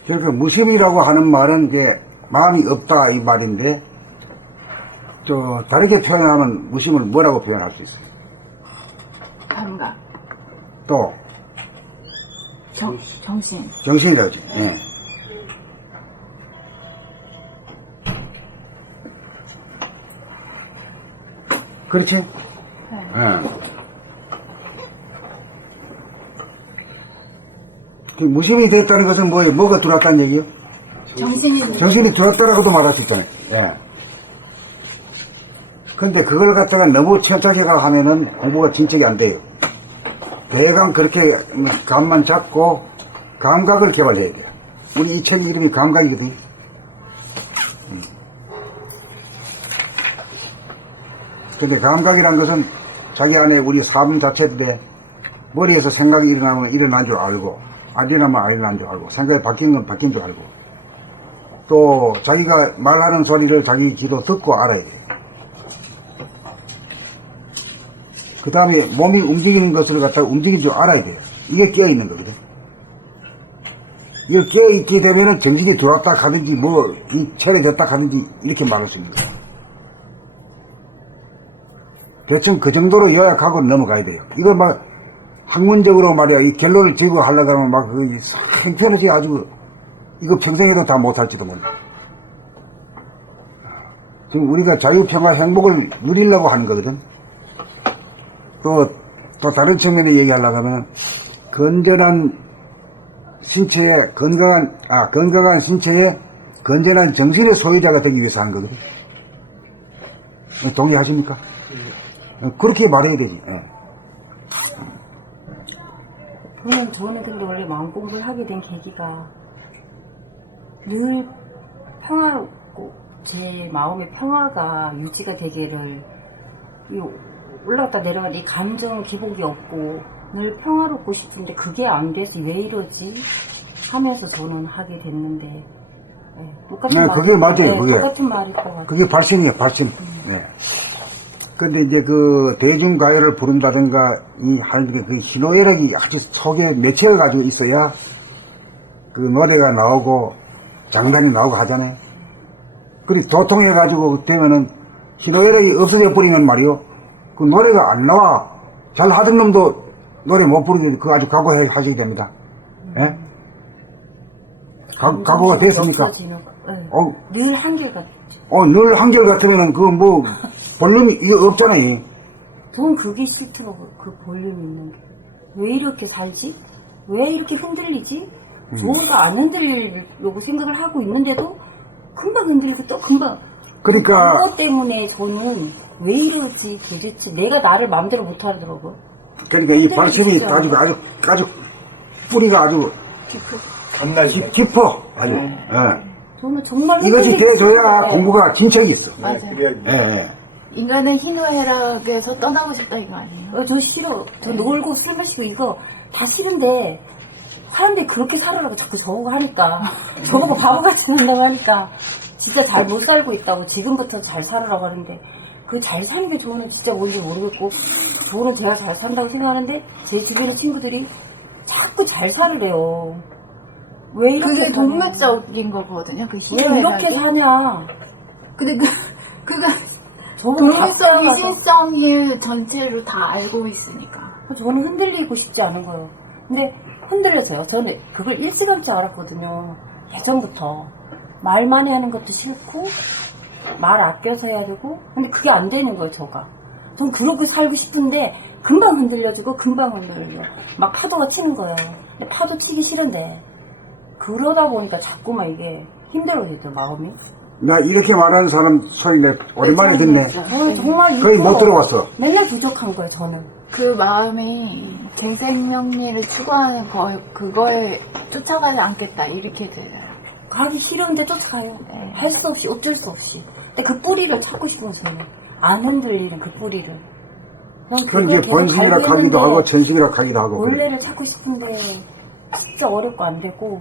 그러니까 무심이라고 하는 말은 이제 마음이 없다 이 말인데 또 다르게 표현하면 무심을 뭐라고 표현할 수 있어요? 감각. 또 정신. 정신이라고 하죠. 예. 그렇지? 네. 예. 그 무심이 됐다는 것은 뭐예요? 뭐가 들어왔다는 얘기요? 정신이 들어왔다라고도 말할 수 있잖아요. 예. 근데 그걸 갖다가 너무 철저하게 하면은 공부가 진척이 안 돼요. 대강 그렇게 감만 잡고 감각을 개발해야 돼요. 우리 이 책 이름이 감각이거든요. 근데 감각이란 것은 자기 안에 우리 삶 자체인데 머리에서 생각이 일어나면 일어난 줄 알고 안 일어나면 안 일어난 줄 알고 생각이 바뀐 건 바뀐 줄 알고 또 자기가 말하는 소리를 자기 귀로 듣고 알아야 돼요. 그 다음에 몸이 움직이는 것을 갖다가 움직인 줄 알아야 돼요. 이게 깨어있는 거거든. 이거 깨어있게 되면은 정신이 들어왔다 가든지 이 체려졌다 가든지 이렇게 말할 수 있는 거예요. 대충 그 정도로 요약하고 넘어가야 돼요. 이걸 막 학문적으로 말이야 이 결론을 지고 하려고 하면 막 형편없이 아주 이거 평생에도 다 못할지도 몰라. 지금 우리가 자유평화 행복을 누리려고 하는 거거든. 또 다른 측면에 얘기하려고 하면 건전한 건강한 신체에 건전한 정신의 소유자가 되기 위해서 하는 거거든. 동의하십니까? 그렇게 말해야 되지. 저는 근데 원래 마음 공부를 하게 된 계기가 늘 평화롭고 제 마음의 평화가 유지가 되기를 올라갔다 내려가는 이 감정 기복이 없고 늘 평화롭고 싶은데 그게 안 돼서 왜 이러지 하면서 저는 하게 됐는데 똑같은 그게 맞아요. 그게 똑같은 말일 것 같아요. 그게 발신이에요, 발신. 근데 이제 그 대중가요를 부른다든가 하는 게 그 희노애락이 아주 속에 맺혀 가지고 있어야 그 노래가 나오고 장단이 나오고 하잖아요. 그리고 도통해 가지고 되면은 희노애락이 없어져 버리면 말이요. 그 노래가 안 나와. 잘 하던 놈도 노래 못 부르게 그거 아주 각오하시게 됩니다. 예? 각오가 됐습니까? 늘 한결같죠. 늘 한결 같으면은 그 뭐 볼륨이 이거 없잖아요. 저는 그게 싫더라고요. 그 볼륨 있는 게. 왜 이렇게 살지? 왜 이렇게 흔들리지? 저가 안 흔들리려고 생각을 하고 있는데도 금방 흔들리고 또 금방. 그러니까 그것 때문에 저는 왜 이러지 도대체 내가 나를 마음대로 못 하더라고요. 그러니까 이 발심이 아주 뿌리가 아주 깊어. 아주. 저는 정말 이것이 돼줘야 공부가 진척이 있어. 맞아요. 인간은 희노애락에서 떠나고 싶다 이거 아니에요? 저 싫어. 저 놀고 술 마시고 이거 다 싫은데 사람들이 그렇게 살으라고 자꾸 저보고 하니까 저보고 바보같이 산다고 하니까 진짜 잘 못 살고 있다고 지금부터 잘 살으라고 하는데 그 잘 사는 게 저는 진짜 뭔지 모르겠고 저는 제가 잘 산다고 생각하는데 제 주변의 친구들이 자꾸 잘 살으래요. 왜 이렇게 그게 사냐. 동물적인 거거든요. 그 왜 희노애락이. 이렇게 사냐. 근데 그거 저보고 동물성, 답답하고 이신성이 전체로 다 알고 있으니까. 저는 흔들리고 싶지 않은 거예요. 근데 흔들려서요. 저는 그걸 일찌감치 알았거든요. 예전부터. 말 많이 하는 것도 싫고 말 아껴서 해야 되고 근데 그게 안 되는 거예요. 전 그러고 살고 싶은데 금방 흔들려지고 금방 흔들려. 막 파도가 치는 거예요. 근데 파도 치기 싫은데 그러다 보니까 자꾸만 이게 힘들어지죠. 마음이. 나 이렇게 말하는 사람 소리 내 오랜만에 듣네. 저는 정말 거의 이거 못 들어봤어. 맨날 부족한 거예요. 저는. 그 마음이 갱생명리를 추구하는 그거에 쫓아가지 않겠다 이렇게 들려요. 가기 싫은데 쫓아가요. 할 수 없이 어쩔 수 없이. 근데 그 뿌리를 찾고 싶은 저는 안 흔들리는 그 뿌리를. 그건 이제 번식이라 하기도 하고 전식이라 하기도 하고. 원래를 찾고 싶은데 진짜 어렵고 안 되고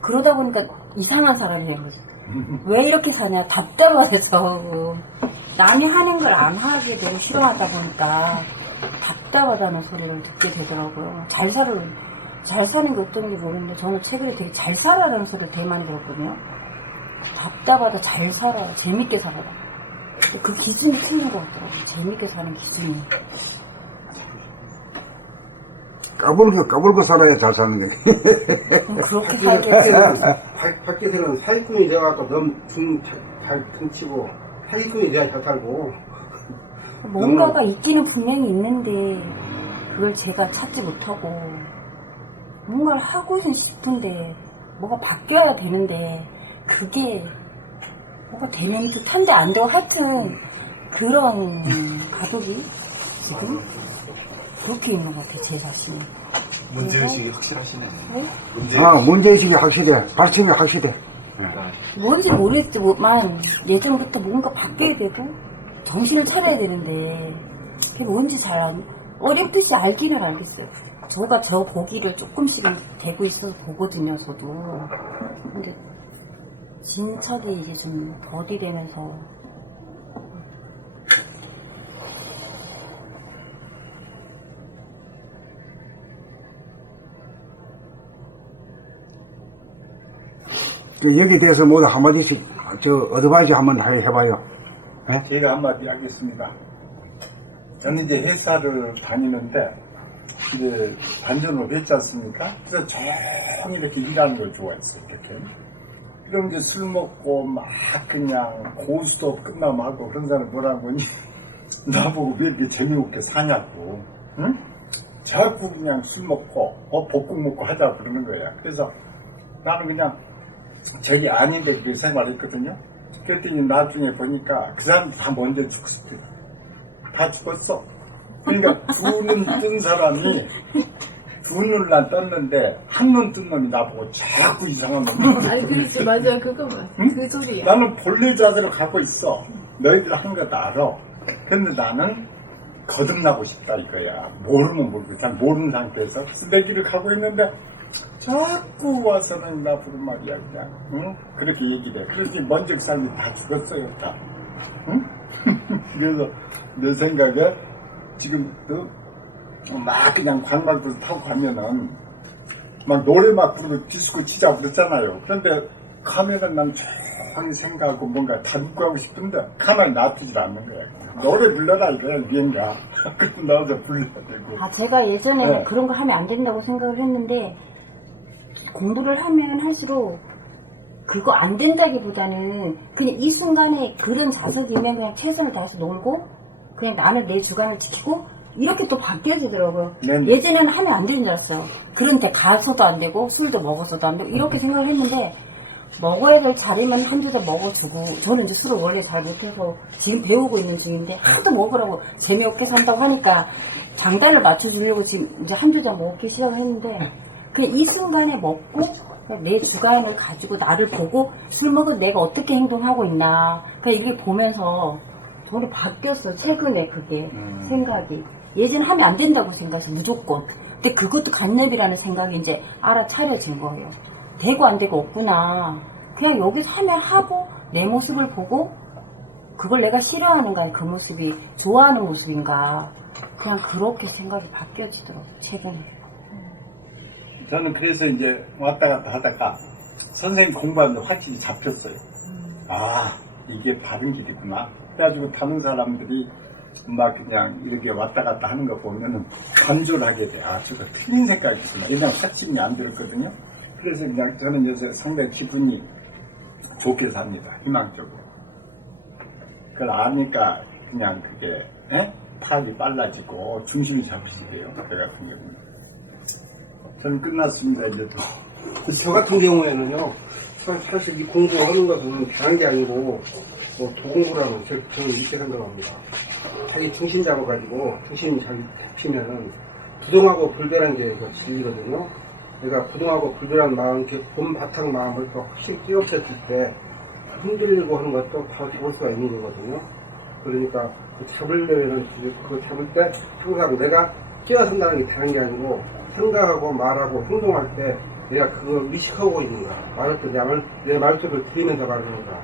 그러다 보니까 이상한 사람이 된 거죠. 왜 이렇게 사냐 답답해서 남이 하는 걸 안 하게 되고 싫어하다 보니까 답답하다는 소리를 듣게 되더라고요. 잘 사는 게 어떤 게 모르는데 저는 최근에 되게 잘 살아라는 소리를 되게 많이 들었거든요. 답답하다 잘 살아 재밌게 살아라. 그 기준이 틀린 것 같더라고요. 재밌게 사는 기준이. 까불고 살아야 잘 사는 게. 그렇게 살겠지. 밖에서는 사기꾼이 돼갖고 너무 잘 퉁치고 사기꾼이 돼야 잘 살고. 뭔가가 있기는 분명히 있는데 그걸 제가 찾지 못하고 뭔가를 하고는 싶은데 뭐가 바뀌어야 되는데 그게 뭐가 되는 듯한데 안 되고 하여튼 그런 가족이 지금 그렇게 있는 것 같아요. 제 자신이. 문제의식이 확실하시네요. 문제의식이 확실해. 발심이 확실해. 뭔지 모르겠지만 예전부터 뭔가 바뀌어야 되고 정신을 차려야 되는데 그게 뭔지 잘 어렴풋이 알기는 알겠어요. 저가 저 고기를 조금씩은 대고 있어서 보거든요. 저도. 근데 진척이 이제 좀 더디되면서 여기에 대해서 모두 한마디씩 어드바이즈 한번 해봐요. 네? 제가 한마디 하겠습니다. 저는 이제 회사를 다니는데 이제 반전으로 했지 않습니까? 그래서 조용히 이렇게 일하는 걸 좋아했어요. 이렇게. 그럼 이제 술 먹고 막 그냥 고수도 끝나고 하고 그런 사람 뭐라고 하니 나보고 왜 이렇게 재미없게 사냐고. 응? 자꾸 그냥 술 먹고 볶음 먹고 하자 그러는 거야. 그래서 나는 그냥 저기 아닌데 그렇게 생활했거든요. 그랬더니 나중에 보니까 그 사람이 다 먼저 죽었어요. 다 죽었어. 그러니까 두 눈 뜬 사람이 두 눈을 떴는데 한 눈 뜬 놈이 나보고 자꾸 이상한 놈. 아니 그렇지 맞아요 그거 맞아. 응? 그 소리야. 나는 본래 자세로 가고 있어. 너희들 한 거 다 알아. 근데 나는 거듭나고 싶다 이거야. 모르면 모르고 그냥 모르는 상태에서 쓰레기를 가고 있는데 자꾸 와서는 나보고 말이야 그냥 응? 그렇게 얘기를 해. 그래서 먼저 그 사람이 다 죽었어요 다. 응? 그래서 내 생각에 지금 막 그냥 관광도 타고 가면은 막 노래 막 부르고 디스코 치자 그랬잖아요. 그런데 가면은 난 조용히 생각하고 뭔가 다듬고 하고 싶은데 가만히 놔두질 않는 거야. 노래 불러라 이거야 위엔가. 그럼 나도 불러야 되고. 제가 예전에 네. 그런 거 하면 안 된다고 생각을 했는데 공부를 하면 할수록 그거 안 된다기보다는 그냥 이 순간에 그런 자석이면 그냥 최선을 다해서 놀고 그냥 나는 내 주관을 지키고 이렇게 또 바뀌어지더라고요. 네네. 예전에는 하면 안 되는 줄 알았어요. 그런데 가서도 안 되고 술도 먹어서도 안 되고 이렇게 생각을 했는데 먹어야 될 자리만 한두 대 먹어주고 저는 이제 술을 원래 잘 못해서 지금 배우고 있는 중인데 하도 먹으라고 재미없게 산다고 하니까 장단을 맞춰주려고 지금 이제 한두 잔 먹기 시작을 했는데 그냥 이 순간에 먹고 그냥 내 주관을 가지고 나를 보고 술 먹은 내가 어떻게 행동하고 있나 그냥 이걸 보면서 저를 바뀌었어요. 최근에 그게 생각이 예전 하면 안 된다고 생각해서 무조건 근데 그것도 간첩이라는 생각이 이제 알아차려진 거예요. 되고 안 되고 없구나. 그냥 여기서 하면 하고 내 모습을 보고 그걸 내가 싫어하는가 그 모습이 좋아하는 모습인가 그냥 그렇게 생각이 바뀌어지더라고요. 최근에. 저는 그래서 이제 왔다 갔다 하다가 선생님 공부하는데 확실히 잡혔어요. 아 이게 바른 길이구나. 그래가지고 다른 사람들이 막 그냥 이렇게 왔다 갔다 하는 거 보면은 간절을 하게 돼. 아 저거 틀린 생각이구나. 옛날에 확신이 안 들었거든요. 그래서 그냥 저는 요새 상당히 기분이 좋게 삽니다. 희망적으로. 그걸 아니까 그냥 그게 파악이 빨라지고 중심이 잡히시대요. 그 같은 경우는. 저는 끝났습니다. 이제 또. 저 같은 경우에는요, 사실 이 공부하는 것은 다른 게 아니고, 뭐, 도공부라는 저는 이렇게 생각합니다. 자기 중심 잡아가지고, 중심이 자기 잡히면은, 부동하고 불변한 게 진리거든요. 그러니까 부동하고 불변한 마음, 본 바탕 마음을 또 확실히 끼워쳤을 때, 흔들리고 하는 것도 다 잡을 수가 있는 거거든요. 그러니까, 잡으려면, 그거 잡을 때, 항상 내가 끼어선다는 게 다른 게 아니고, 생각하고 말하고 행동할 때 내가 그걸 의식하고 있는가 말할 때 내 말투를 들으면서 말하는가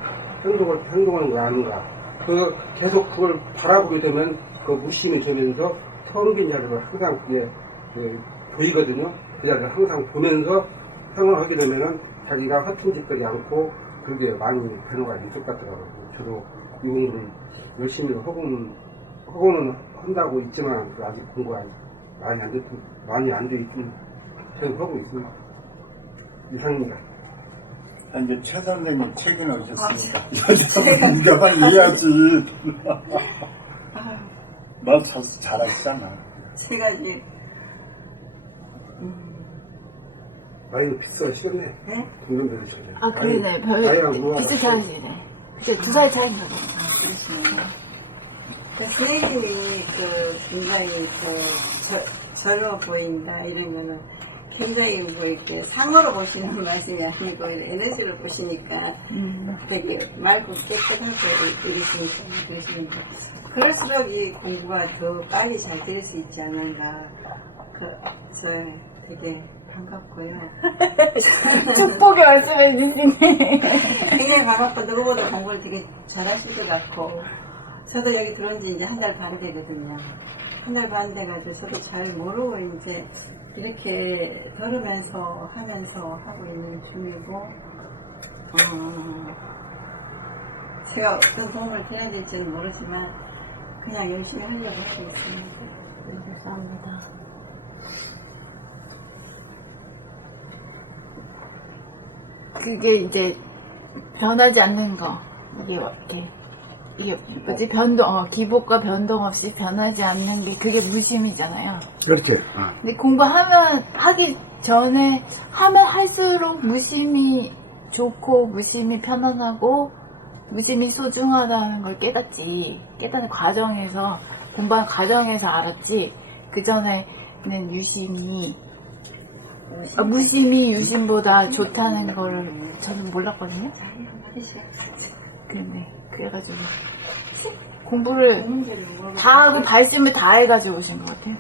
행동하는 거 아닌가 계속 그걸 바라보게 되면 그 무심이 되면서 성빈 자들은 항상 그게 보이거든요. 그 자들을 항상 보면서 생각하게 되면은 자기가 허튼 짓거리 않고 그게 많이 변화가 있을 것 같더라고요. 저도 이 공부를 열심히 하고는 한다고 있지만 아직 공부가 많이 안 돼 있긴 생각하고 있습니다. 이상입니다. 이제 최 선생님 책이 나오셨으니까 네가 빨리 해야지. 너 잘하시잖아. 제가 이제 아이고 비싸가 싫네. 네? 공정 들으시네. 아 그러네. 비슷하시네. 이제 2살 차이인가 봐. 선생님이 굉장히 젊어 보인다 이런 거는 굉장히 뭐 이렇게 상으로 보시는 말씀이 아니고 에너지를 보시니까 되게 맑고 깨끗하고 이러시니까 그럴수록 이 공부가 더 빨리 잘 될 수 있지 않은가 그래서 되게 반갑고요. 축복의 말씀해 주시네. 굉장히 반갑고 누구보다 공부를 되게 잘하실 것 같고 저도 여기 들어온 지 이제 1달 반 되거든요. 1달 반 돼가지고 저도 잘 모르고 이제 이렇게 들으면서 하면서 하고 있는 중이고, 제가 어떤 도움을 드려야 될지는 모르지만 그냥 열심히 하려고 하고 있습니다. 감사합니다. 그게 이제 변하지 않는 거. 이게 이렇게 이게 뭐지 기복과 변동 없이 변하지 않는 게 그게 무심이잖아요. 그렇지. 근데 하기 전에 하면 할수록 무심이 좋고 무심이 편안하고 무심이 소중하다는 걸 깨닫는 과정에서 공부하는 과정에서 알았지. 그 전에는 무심이 유심보다 좋다는 걸 저는 몰랐거든요. 근데 그래가지고 공부를 다 하고 발심을 다 해가지고 오신 것 같아요.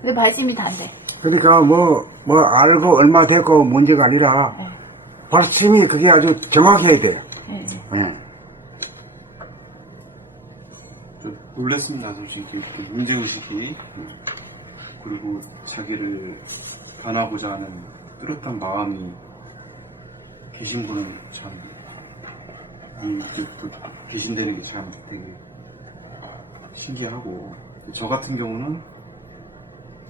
근데 발심이 다인데. 그러니까 뭐 알고 얼마 됐고 문제가 아니라 네. 발심이 그게 아주 정확해야 돼요. 네. 네. 좀 놀랐습니다. 솔직히 이렇게 문제의식이 그리고 자기를 변하고자 하는 뚜렷한 마음이 계신 분은 참 계신다는 게 참 되게 신기하고, 저 같은 경우는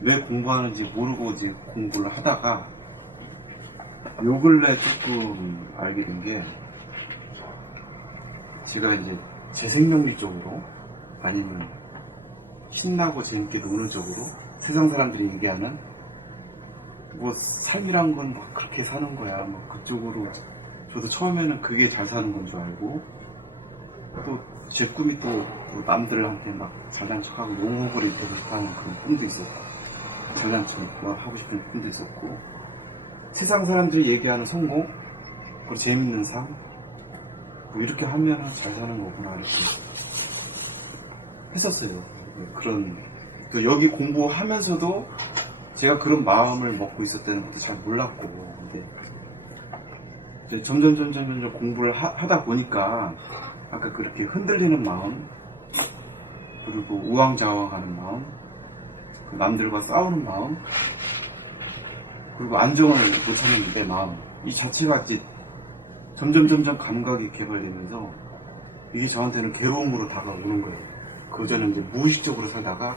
왜 공부하는지 모르고 이제 공부를 하다가 요 근래 조금 알게 된 게, 제가 이제 재생명리 쪽으로 아니면 신나고 재밌게 노는 쪽으로 세상 사람들이 얘기하는 뭐 삶이란 건 막 그렇게 사는 거야, 뭐 그쪽으로 저도 처음에는 그게 잘 사는 건 줄 알고, 또 제 꿈이 또 남들한테 막 잘난 척하고 용호를 입고 싶어하는 그런 꿈도 있었고, 잘난 척 하고 싶은 꿈도 있었고, 세상 사람들이 얘기하는 성공, 그리고 재밌는 삶, 뭐 이렇게 하면 잘 사는 거구나 이렇게 했었어요. 또 여기 공부하면서도 제가 그런 마음을 먹고 있었다는 것도 잘 몰랐고, 근데 이제 점점 공부를 하다 보니까 아까 그렇게 흔들리는 마음, 그리고 우왕좌왕하는 마음, 남들과 싸우는 마음, 그리고 안정을 못 찾는 내 마음, 이 자체가 이제 점점 감각이 개발되면서 이게 저한테는 괴로움으로 다가오는 거예요. 그전에 이제 무의식적으로 살다가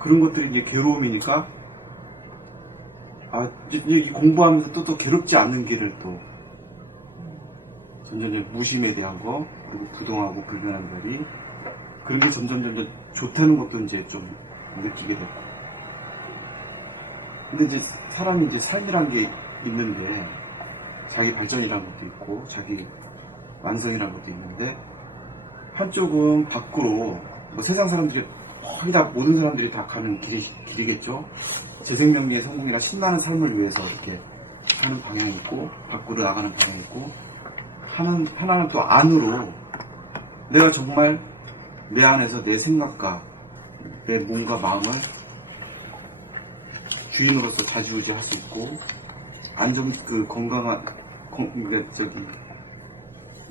그런 것들이 이게 괴로움이니까, 이제 이 공부하면서 또 괴롭지 않는 길을 또 점점 무심에 대한 거, 그리고 부동하고 불변한 결이, 그런 게 점점 좋다는 것도 이제 좀 느끼게 됐고. 근데 이제 사람이 이제 삶이란 게 있는데, 자기 발전이라는 것도 있고 자기 완성이라는 것도 있는데, 한쪽은 밖으로 뭐 세상 사람들이 거의 다 모든 사람들이 다 가는 길이겠죠. 재생명리의 성공이나 신나는 삶을 위해서 이렇게 하는 방향이 있고, 밖으로 나가는 방향이 있고, 하나는 또 안으로 내가 정말 내 안에서 내 생각과 내 몸과 마음을 주인으로서 좌지우지할 수 있고,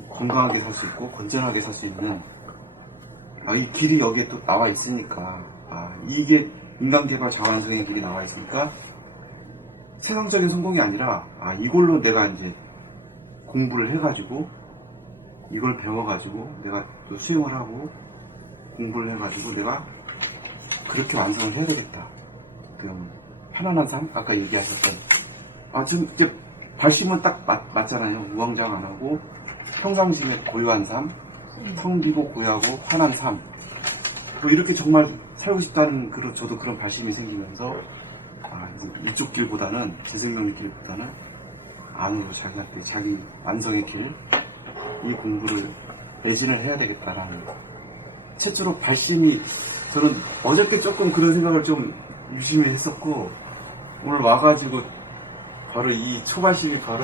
건강하게 살 수 있고 건전하게 살 수 있는, 이 길이 여기에 또 나와 있으니까, 이게 인간개발 자완성의 길이 나와 있으니까 세상적인 성공이 아니라, 이걸로 내가 이제 공부를 해가지고 이걸 배워가지고 내가 또 수행을 하고 공부를 해가지고 내가 그렇게 완성을 해야 되겠다. 그럼 편안한 삶, 아까 얘기하셨던, 지금 이제 발심은 딱 맞잖아요. 우왕좌왕 안 하고 평상시에 고요한 삶, 텅 비고 고요하고 환한 삶, 뭐 이렇게 정말 살고 싶다는 저도 그런 발심이 생기면서, 이제 이쪽 길보다는, 재생명의 길보다는 안으로 자기한테 자기 완성의 길, 이 공부를 매진을 해야 되겠다라는 최초로 발심이, 저는 어저께 조금 그런 생각을 좀 유심히 했었고, 오늘 와가지고 바로 이 초발심이 바로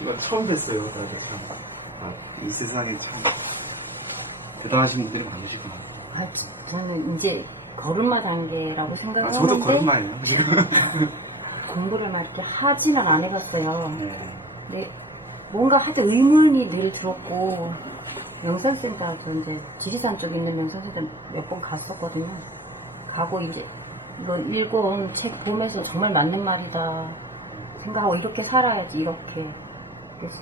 이거 처음 됐어요. 이 세상에 참 대단하신 분들이 많으시구나. 저는 이제 걸음마 단계라고 생각을 저도 하는데, 걸음마예요. 공부를 막 이렇게 하지는 안 해봤어요. 근데 뭔가 하도 의문이 늘 들었고, 명상센터도 이제 지리산 쪽에 있는 명상센터 몇 번 갔었거든요. 가고 이제 이거 읽어온 책 보면서 정말 맞는 말이다 생각하고, 이렇게 살아야지 이렇게. 그래서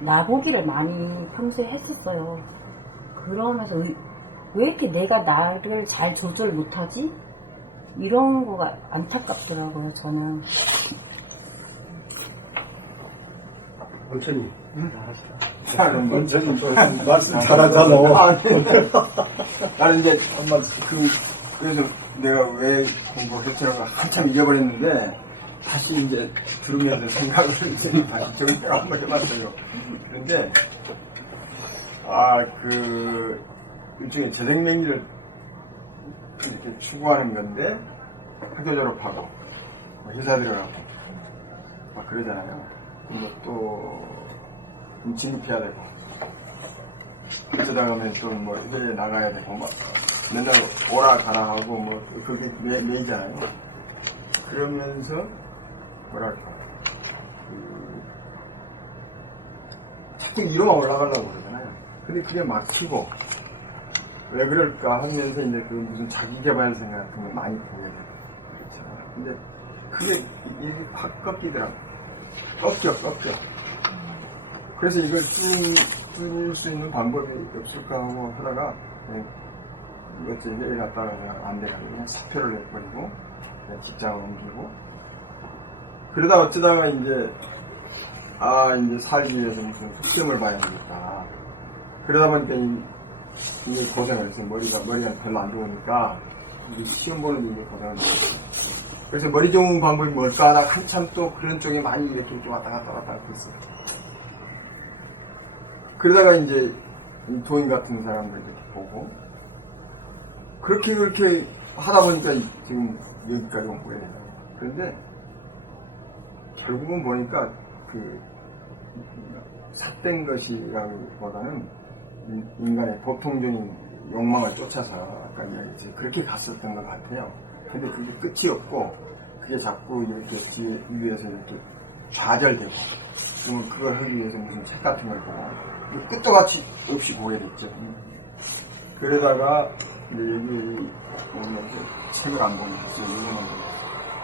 나보기를 많이 평소에 했었어요. 그러면서 왜 이렇게 내가 나를 잘 조절 못하지? 이런 거가 안타깝더라고요, 저는. 원천이. 나는 완전히 말씀 잘하잖아. 나는 이제 그래서 내가 왜 공부를 했지라고 한참 잊어버렸는데 다시 이제 들으면서 생각을 이제 다시 정리를 한번 해봤어요. 그런데 일종의 재생명리를 이렇게 추구하는 건데 학교 졸업하고 회사 들어가고 막 그러잖아요. 근데 또 진입해야 되고 그러다 보면 또 뭐 회에 나가야 되고 막 맨날 오라 가라 하고 뭐 그게 매이잖아요. 그러면서 뭐랄까 자꾸 위로만 올라가려고 그러잖아요. 근데 그게 막히고 왜 그럴까 하면서 이제 그 무슨 자기개발 생각 같은 거 많이 보게 되고 그렇잖아요. 근데 그게 이게 확 꺾이더라고. 꺾여. 그래서 이걸 쓸 수 있는 방법이 없을까 하고 하다가 이것저것 회의 갔다가 안 돼가지고 그냥 사표를 내버리고 그냥 직장을 옮기고 그러다 어쩌다가 이제 이제 살기 위해서 무슨 흑점을 봐야 되겠다. 그러다 보니까 이제 고생을 해서 머리가 별로 안 좋으니까 시험 보는 게 고생을 했어요. 그래서 머리 좋은 방법이 뭘까 하다가 한참 또 그런 쪽에 많이 이렇게 좀 왔다 갔다 했어요. 그러다가 이제 도인 같은 사람들 이렇게 보고 그렇게 하다 보니까 지금 여기까지 온 거예요. 그런데 결국은 보니까 삿된 것이라기보다는 인간의 보통적인 욕망을 쫓아서 아까 이야기했지 그렇게 갔었던 것 같아요. 근데 그게 끝이 없고 그게 자꾸 이렇게 위에서 이렇게 좌절되고 그러면 그걸 하기 위해서 무슨 책 같은 걸 보고 끝도 같이 없이 보게 됐죠. 그러다가 이제 여기 오면 책을 안 보게 됐어요.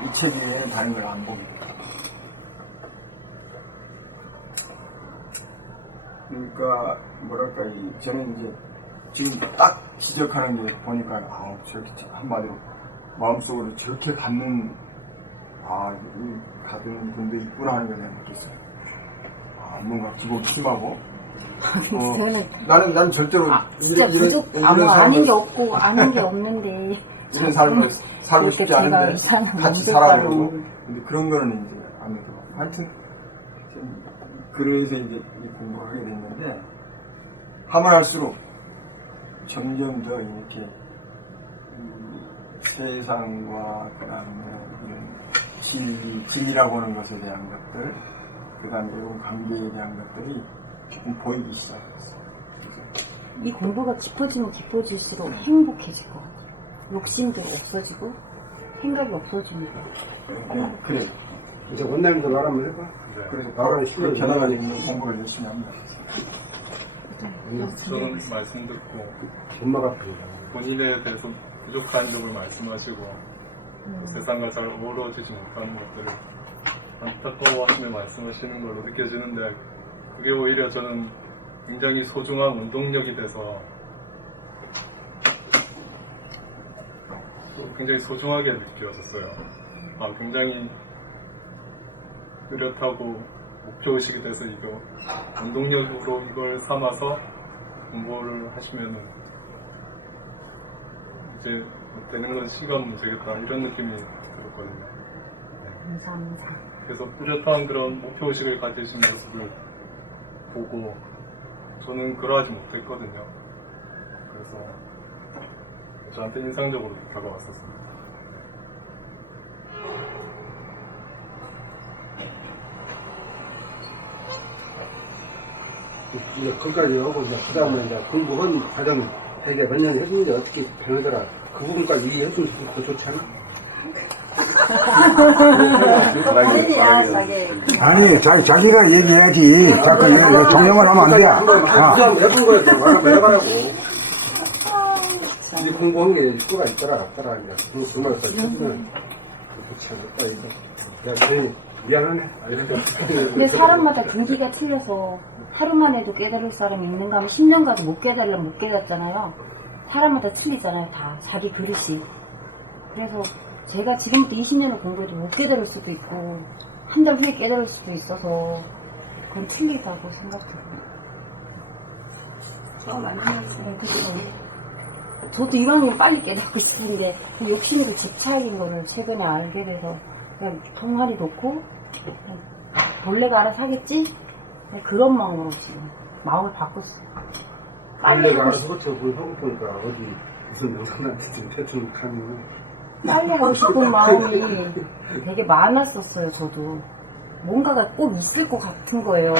이 책 외에는 다른 걸 안 보게 됐어요. 그러니까 뭐랄까 저는 이제 지금 딱 지적하는 게 보니까 저렇게 한마디로 마음속으로 저렇게 갖는 가는 분도 있구나 하는 걸 내가 느꼈어요. 뭔가 기복이 심하고 나는 절대로 진짜 아닌 게 없고 아닌 게 없는데 이런 삶을 살고 싶지 않은데 같이 살아보고 근데 그런 거는 이제 안 되고 하여튼 그래서 이제 공부를 하게 됐는데 하면 할수록 점점 더 이렇게 세상과 그 다음에 진리라고 하는 것에 대한 것들 그 다음에 이런 관계에 대한 것들이 조금 보이기 시작했어요. 이 공부가 깊어지면 깊어질수록 행복해질 것 같아요. 욕심도 없어지고 생각이 없어지니까. 그래. 이제 원장님도 말 한번 해봐. 그래서 바로 그 견학을 있는 공부를 열심히 합니다. 저는 말씀 듣고 엄마가 필요해. 본인에 대해서 부족한 점을 말씀하시고 세상과 잘 어우러지지 못하는 것들을 안타까워하시며 말씀하시는 걸로 느껴지는데 그게 오히려 저는 굉장히 소중한 운동력이 돼서 또 굉장히 소중하게 느껴졌어요. 굉장히 뚜렷하고 목표의식이 돼서 이거 운동력으로 이걸 삼아서 공부를 하시면은 이제 되는 건 시간 문제겠다 이런 느낌이 들었거든요. 감사합니다. 그래서 뚜렷한 그런 목표의식을 가지신 모습을 보고 저는 그러하지 못했거든요. 그래서 저한테 인상적으로 다가왔었습니다. 이제 거기까지 오고 이제 그 다음에 이제 공부한 과정 되게 몇 년 했는데 어떻게 변하더라. 그 부분까지 이해해주면 더 좋잖아. 아니, 자기가 얘기해야지. 자꾸 정령을 하면 안 돼. 해본 거에 좀 말하고 해가라고. 이제 공부한 게 수가 있더라, 없더라. 그 말에서 해주면 그렇지 않을까, 이거. 내가 괜히 미안하네. 근데 사람마다 분기가 틀려서 하루만 해도 깨달을 사람이 있는가 하면 10년 가도 못 깨달으면 못 깨닫잖아요. 사람마다 틀리잖아요, 다. 자기 그릇이. 그래서 제가 지금부터 20년을 공부해도 못 깨달을 수도 있고 한 달 후에 깨달을 수도 있어서 그건 틀리다고 생각해요. 저도 이왕이면 빨리 깨닫고 싶은데 그 욕심이고 집착인 거를 최근에 알게 돼서 그냥 통화리 놓고 그냥 본래가 알아서 하겠지? 그냥 그런 마음으로 지금 마음을 바꿨어요. 빨리 내가 하고 알아서 그렇죠. 뭘 하고 보니까 어디 무슨 영감한테 지금 대충 가면 빨리 하고 싶은 마음이 되게 많았었어요. 저도 뭔가가 꼭 있을 것 같은 거예요.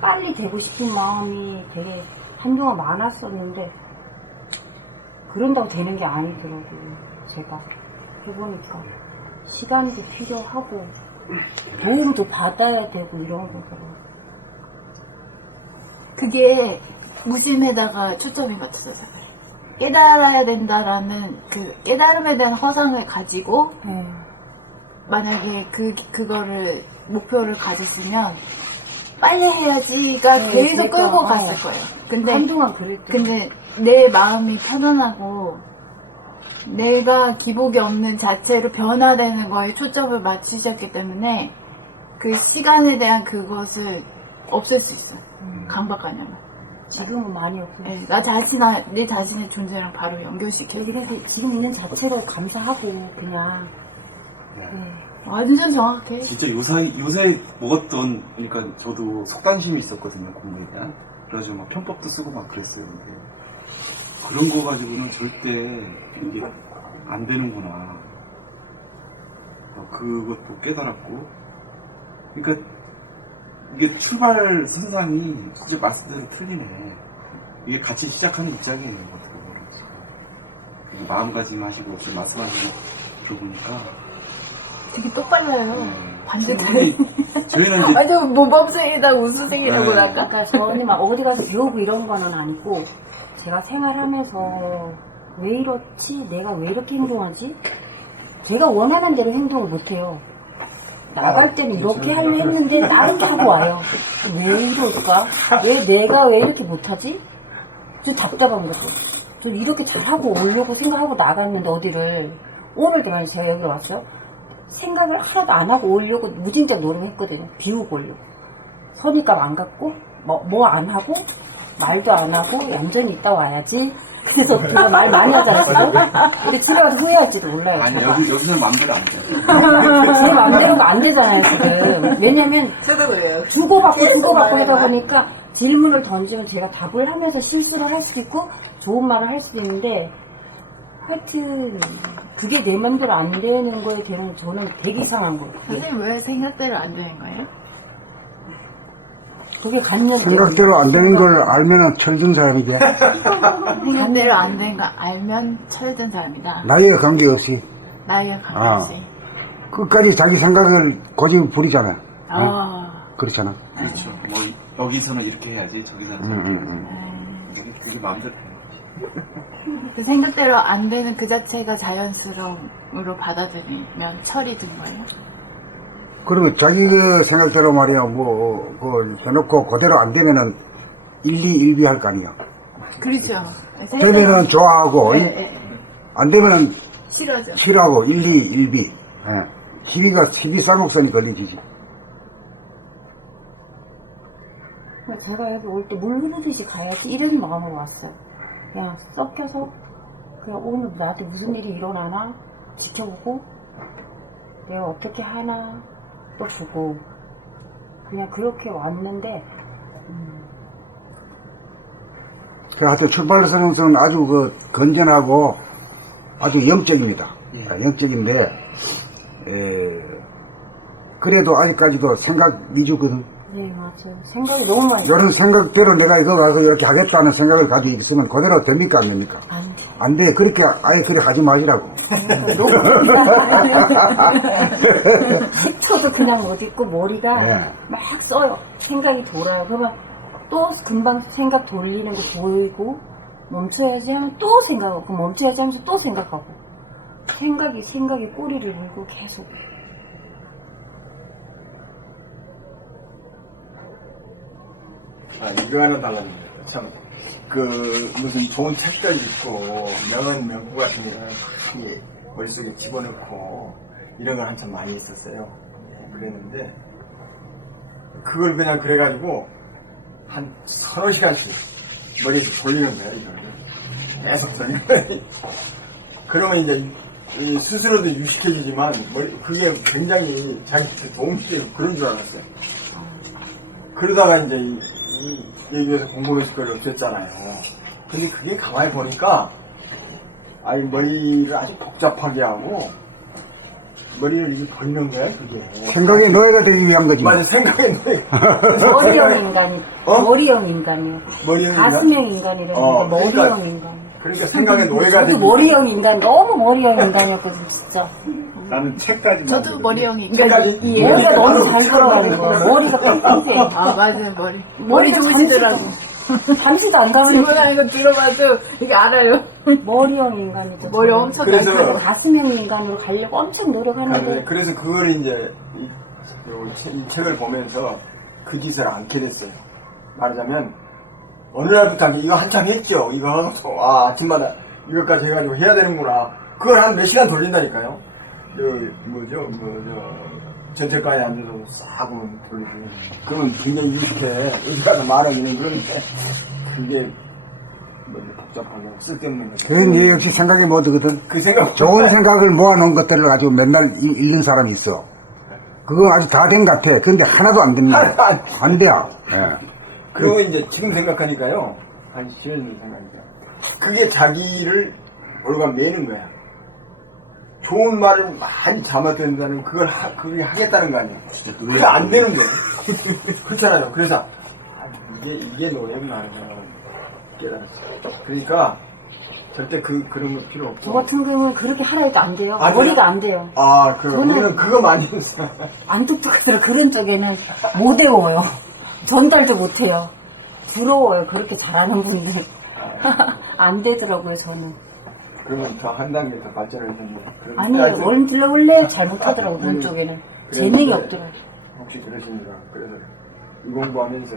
빨리 되고 싶은 마음이 되게 한동안 많았었는데 그런다고 되는 게 아니더라고요. 제가 해보니까 시간도 필요하고 도움도 받아야 되고 이런 거더라고요. 그게 무심에다가 초점이 맞춰져서 그래. 깨달아야 된다라는 그 깨달음에 대한 허상을 가지고 만약에 그거를 목표를 가졌으면 빨리 해야지가 네, 계속 그러니까, 끌고 갔을 거예요. 한동안 그랬죠. 근데 내 마음이 편안하고 내가 기복이 없는 자체로 변화되는 거에 초점을 맞추셨기 때문에 그 시간에 대한 그것을 없앨 수 있어. 강박관념은. 지금은 많이 없어요. 네, 내 자신의 존재랑 바로 연결시켜. 그래서 지금 있는 자체로 감사하고 그냥 완전 정확해. 진짜 요새 먹었던, 그러니까 저도 속단심이 있었거든요, 공부에 대한. 그래가지고 막 편법도 쓰고 막 그랬어요. 근데 그런 거 가지고는 절대 이게 안 되는구나. 그것도 깨달았고. 그러니까 이게 출발 선상이 진짜 말씀대로 틀리네. 이게 같이 시작하는 입장이에요, 이게 마음가짐 하시고 지금 말씀하시는 거 들어보니까 되게 똑빨라요. 반대로. 저희는 이제 완전 모범생이다, 우수생이라고 네. 할까? 그러니까 저는 막 어디 가서 배우고 이런 거는 아니고 제가 생활하면서 왜 이렇지? 내가 왜 이렇게 행동하지? 제가 원하는 대로 행동을 못해요. 나갈 때는 이렇게 하려 했는데 다른 게 하고 와요. 왜 이럴까? 내가 왜 이렇게 못하지? 좀 답답한 거죠. 좀 이렇게 잘하고 오려고 생각하고 나갔는데 어디를 오늘도 만약 제가 여기 왔어요. 생각을 하나도 안 하고 오려고 무진장 노력했거든요. 비우고 오려고. 선입감 안 갖고 뭐 안 하고 말도 안 하고 얌전히 있다 와야지. 그래서 제가 말 많이 하잖아요. 근데 집에 가서 후회할지도 몰라요. 아니 제가. 여기서는 마음대로 안 돼. 제 맘대로가 안 되잖아요, 지금. 왜냐면, 저도 그래요. 주고받고 하다 보니까 질문을 던지면 제가 답을 하면서 실수를 할 수도 있고, 좋은 말을 할 수도 있는데, 하여튼, 그게 내 맘대로 안 되는 거에 대한 저는 되게 이상한 거예요. 선생님 왜 생각대로 안 되는 거예요? 그게 관념 생각대로 안 되는 걸 알면은 철든 사람이지. 생각대로 안 되는 거 알면 철든 사람이다. 나이와 관계없이 나이와 관계없이. 끝까지 자기 생각을 고집을 부리잖아. 아, 그렇잖아. 그렇죠. 뭐 여기서는 이렇게 해야지, 저기서는 저렇게 해야지. 그게 마음대로 되는 거지. 생각대로 안 되는 그 자체가 자연스러움으로 받아들이면 철이 든 거예요? 그리고 자기 그 생각대로 말이야, 대놓고 그대로 안 되면은 일비 할 거 아니야. 그렇죠. 되면은 좋아하고, 안 되면은 싫어져. 싫어하고, 일비. 시비 쌀목선이 걸리지. 제가 여기 올 때 물 흐르듯이 가야지 이런 마음으로 왔어요. 그냥 섞여서 그냥 오늘 나한테 무슨 일이 일어나나 지켜보고 내가 어떻게 하나 또 보고 그냥 그렇게 왔는데 하여튼 출발선에서는 아주 건전하고 아주 영적입니다. 영적인데 그래도 아직까지도 생각 위주거든. 네 맞아요. 생각이 너무 많이 이런 생각대로 내가 이거 가서 이렇게 하겠다는 생각을 가지고 있으면 그대로 됩니까 안 됩니까? 안 돼. 그렇게 아예 그래 하지 마시라고. 싶어도 그냥 못 있고 머리가 막 써요. 생각이 돌아요. 그러면 또 금방 생각 돌리는 거 보이고 멈춰야지 하면 또 생각하고 멈춰야지 하면서 또 생각하고 생각이 꼬리를 물고 계속 이거 하나 달랐는데 참 무슨 좋은 책들 읽고 명언 명구 같은 거 크게 머릿속에 집어넣고 이런 걸 한참 많이 있었어요. 그랬는데 그걸 그냥 그래가지고 한 서너 시간씩 머리에서 돌리는 거야, 이걸. 계속 돌리는 거야. 그러면 이제 이 스스로도 유식해지지만 그게 굉장히 자기한테 도움이 되고 그런 줄 알았어요. 그러다가 이제 여기에서 공부했을 걸 없앴잖아요. 근데 그게 가만히 보니까 아이 머리를 아주 복잡하게 하고 머리를 이렇게 벌리는 거야, 그게. 생각의 노예가 되기 위한 거지. 맞아, 생각의 노예. 머리형 인간이, 머리형 인간이요. 머리형 인간? 가슴형 인간이라는데 머리형 그러니까, 인간. 그러니까 생각의 노예가 저도 되기 머리형 인간, 너무 머리형 인간이었거든, 진짜. 나는 책까지 저도 머리형 책까지? 인간이에요. 머리가 너무 잘 돌아가는 거야. 머리가 빽빽해. 아, 맞아요, 머리. 머리 머리가 좋으시더라고. 잠시도 안 가는 질문하는 거 들어봐도 이게 알아요. 머리형 인간이죠. 머리 엄청 그래서- 날카로워. 가슴형 인간으로 가려고 엄청 노력하는데 그래서 그걸 이제 이 책을 보면서 그 짓을 않게 됐어요. 말하자면 어느 날부터 이거 한참 했죠. 이거 하고 아침마다 이것까지 해가지고 해야 되는구나. 그걸 한 몇 시간 돌린다니까요. 전체과에 앉아서 싹 돌리고. 그러면 굉장히 유식해. 여기 가서 말하기는 그런데 그게 복잡하고 쓸데없는 거죠. 그건 얘 역시 생각의 모드거든. 그 생각 좋은 생각을 모아놓은 것들을 가지고 맨날 읽는 사람이 있어. 그거 아주 다 된 것 같아. 근데 하나도 안 된다. 안 돼요. 예. 그러고 이제 지금 생각하니까요. 한 10년 전 생각하니까. 그게 자기를 올가 매는 거야. 좋은 말을 많이 잘못된다는 그게 하겠다는 거 아니야. 그게 안 되는 거야. 그렇잖아요. 그래서 이게 노예구나 깨달았어. 그러니까 절대 그런 거 필요 없고. 저 같은 경우는 그렇게 하라 해도 안 돼요. 아, 머리가 그래요? 안 돼요. 우리는 그거 많이 했어요. 안 똑똑해서 그런 쪽에는 못 외워요. 전달도 못 해요. 부러워요. 그렇게 잘하는 분들. 안 되더라고요, 저는. 그러면 더 한 단계 더 발전을 했는데. 아니요, 원래 잘 못하더라고요, 그런 쪽에는. 재능이 없더라고요. 혹시 그러십니까? 그래서 이 공부하면서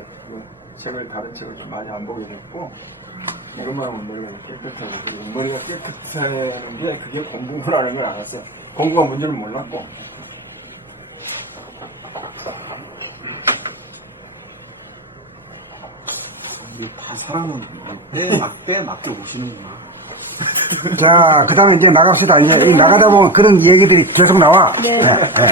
책을 다른 책을 좀 많이 안 보게 됐고 이것만 하면 머리가 깨끗하고 그리고 머리가 깨끗하는 게 그게 공부라는 걸 알았어요. 공부가 뭔지는 몰랐고 다 사람은 때에 맞게 오시는구나. 자, 그 다음에 이제 나갑시다. 이제 나가다 보면 그런 얘기들이 계속 나와. 네.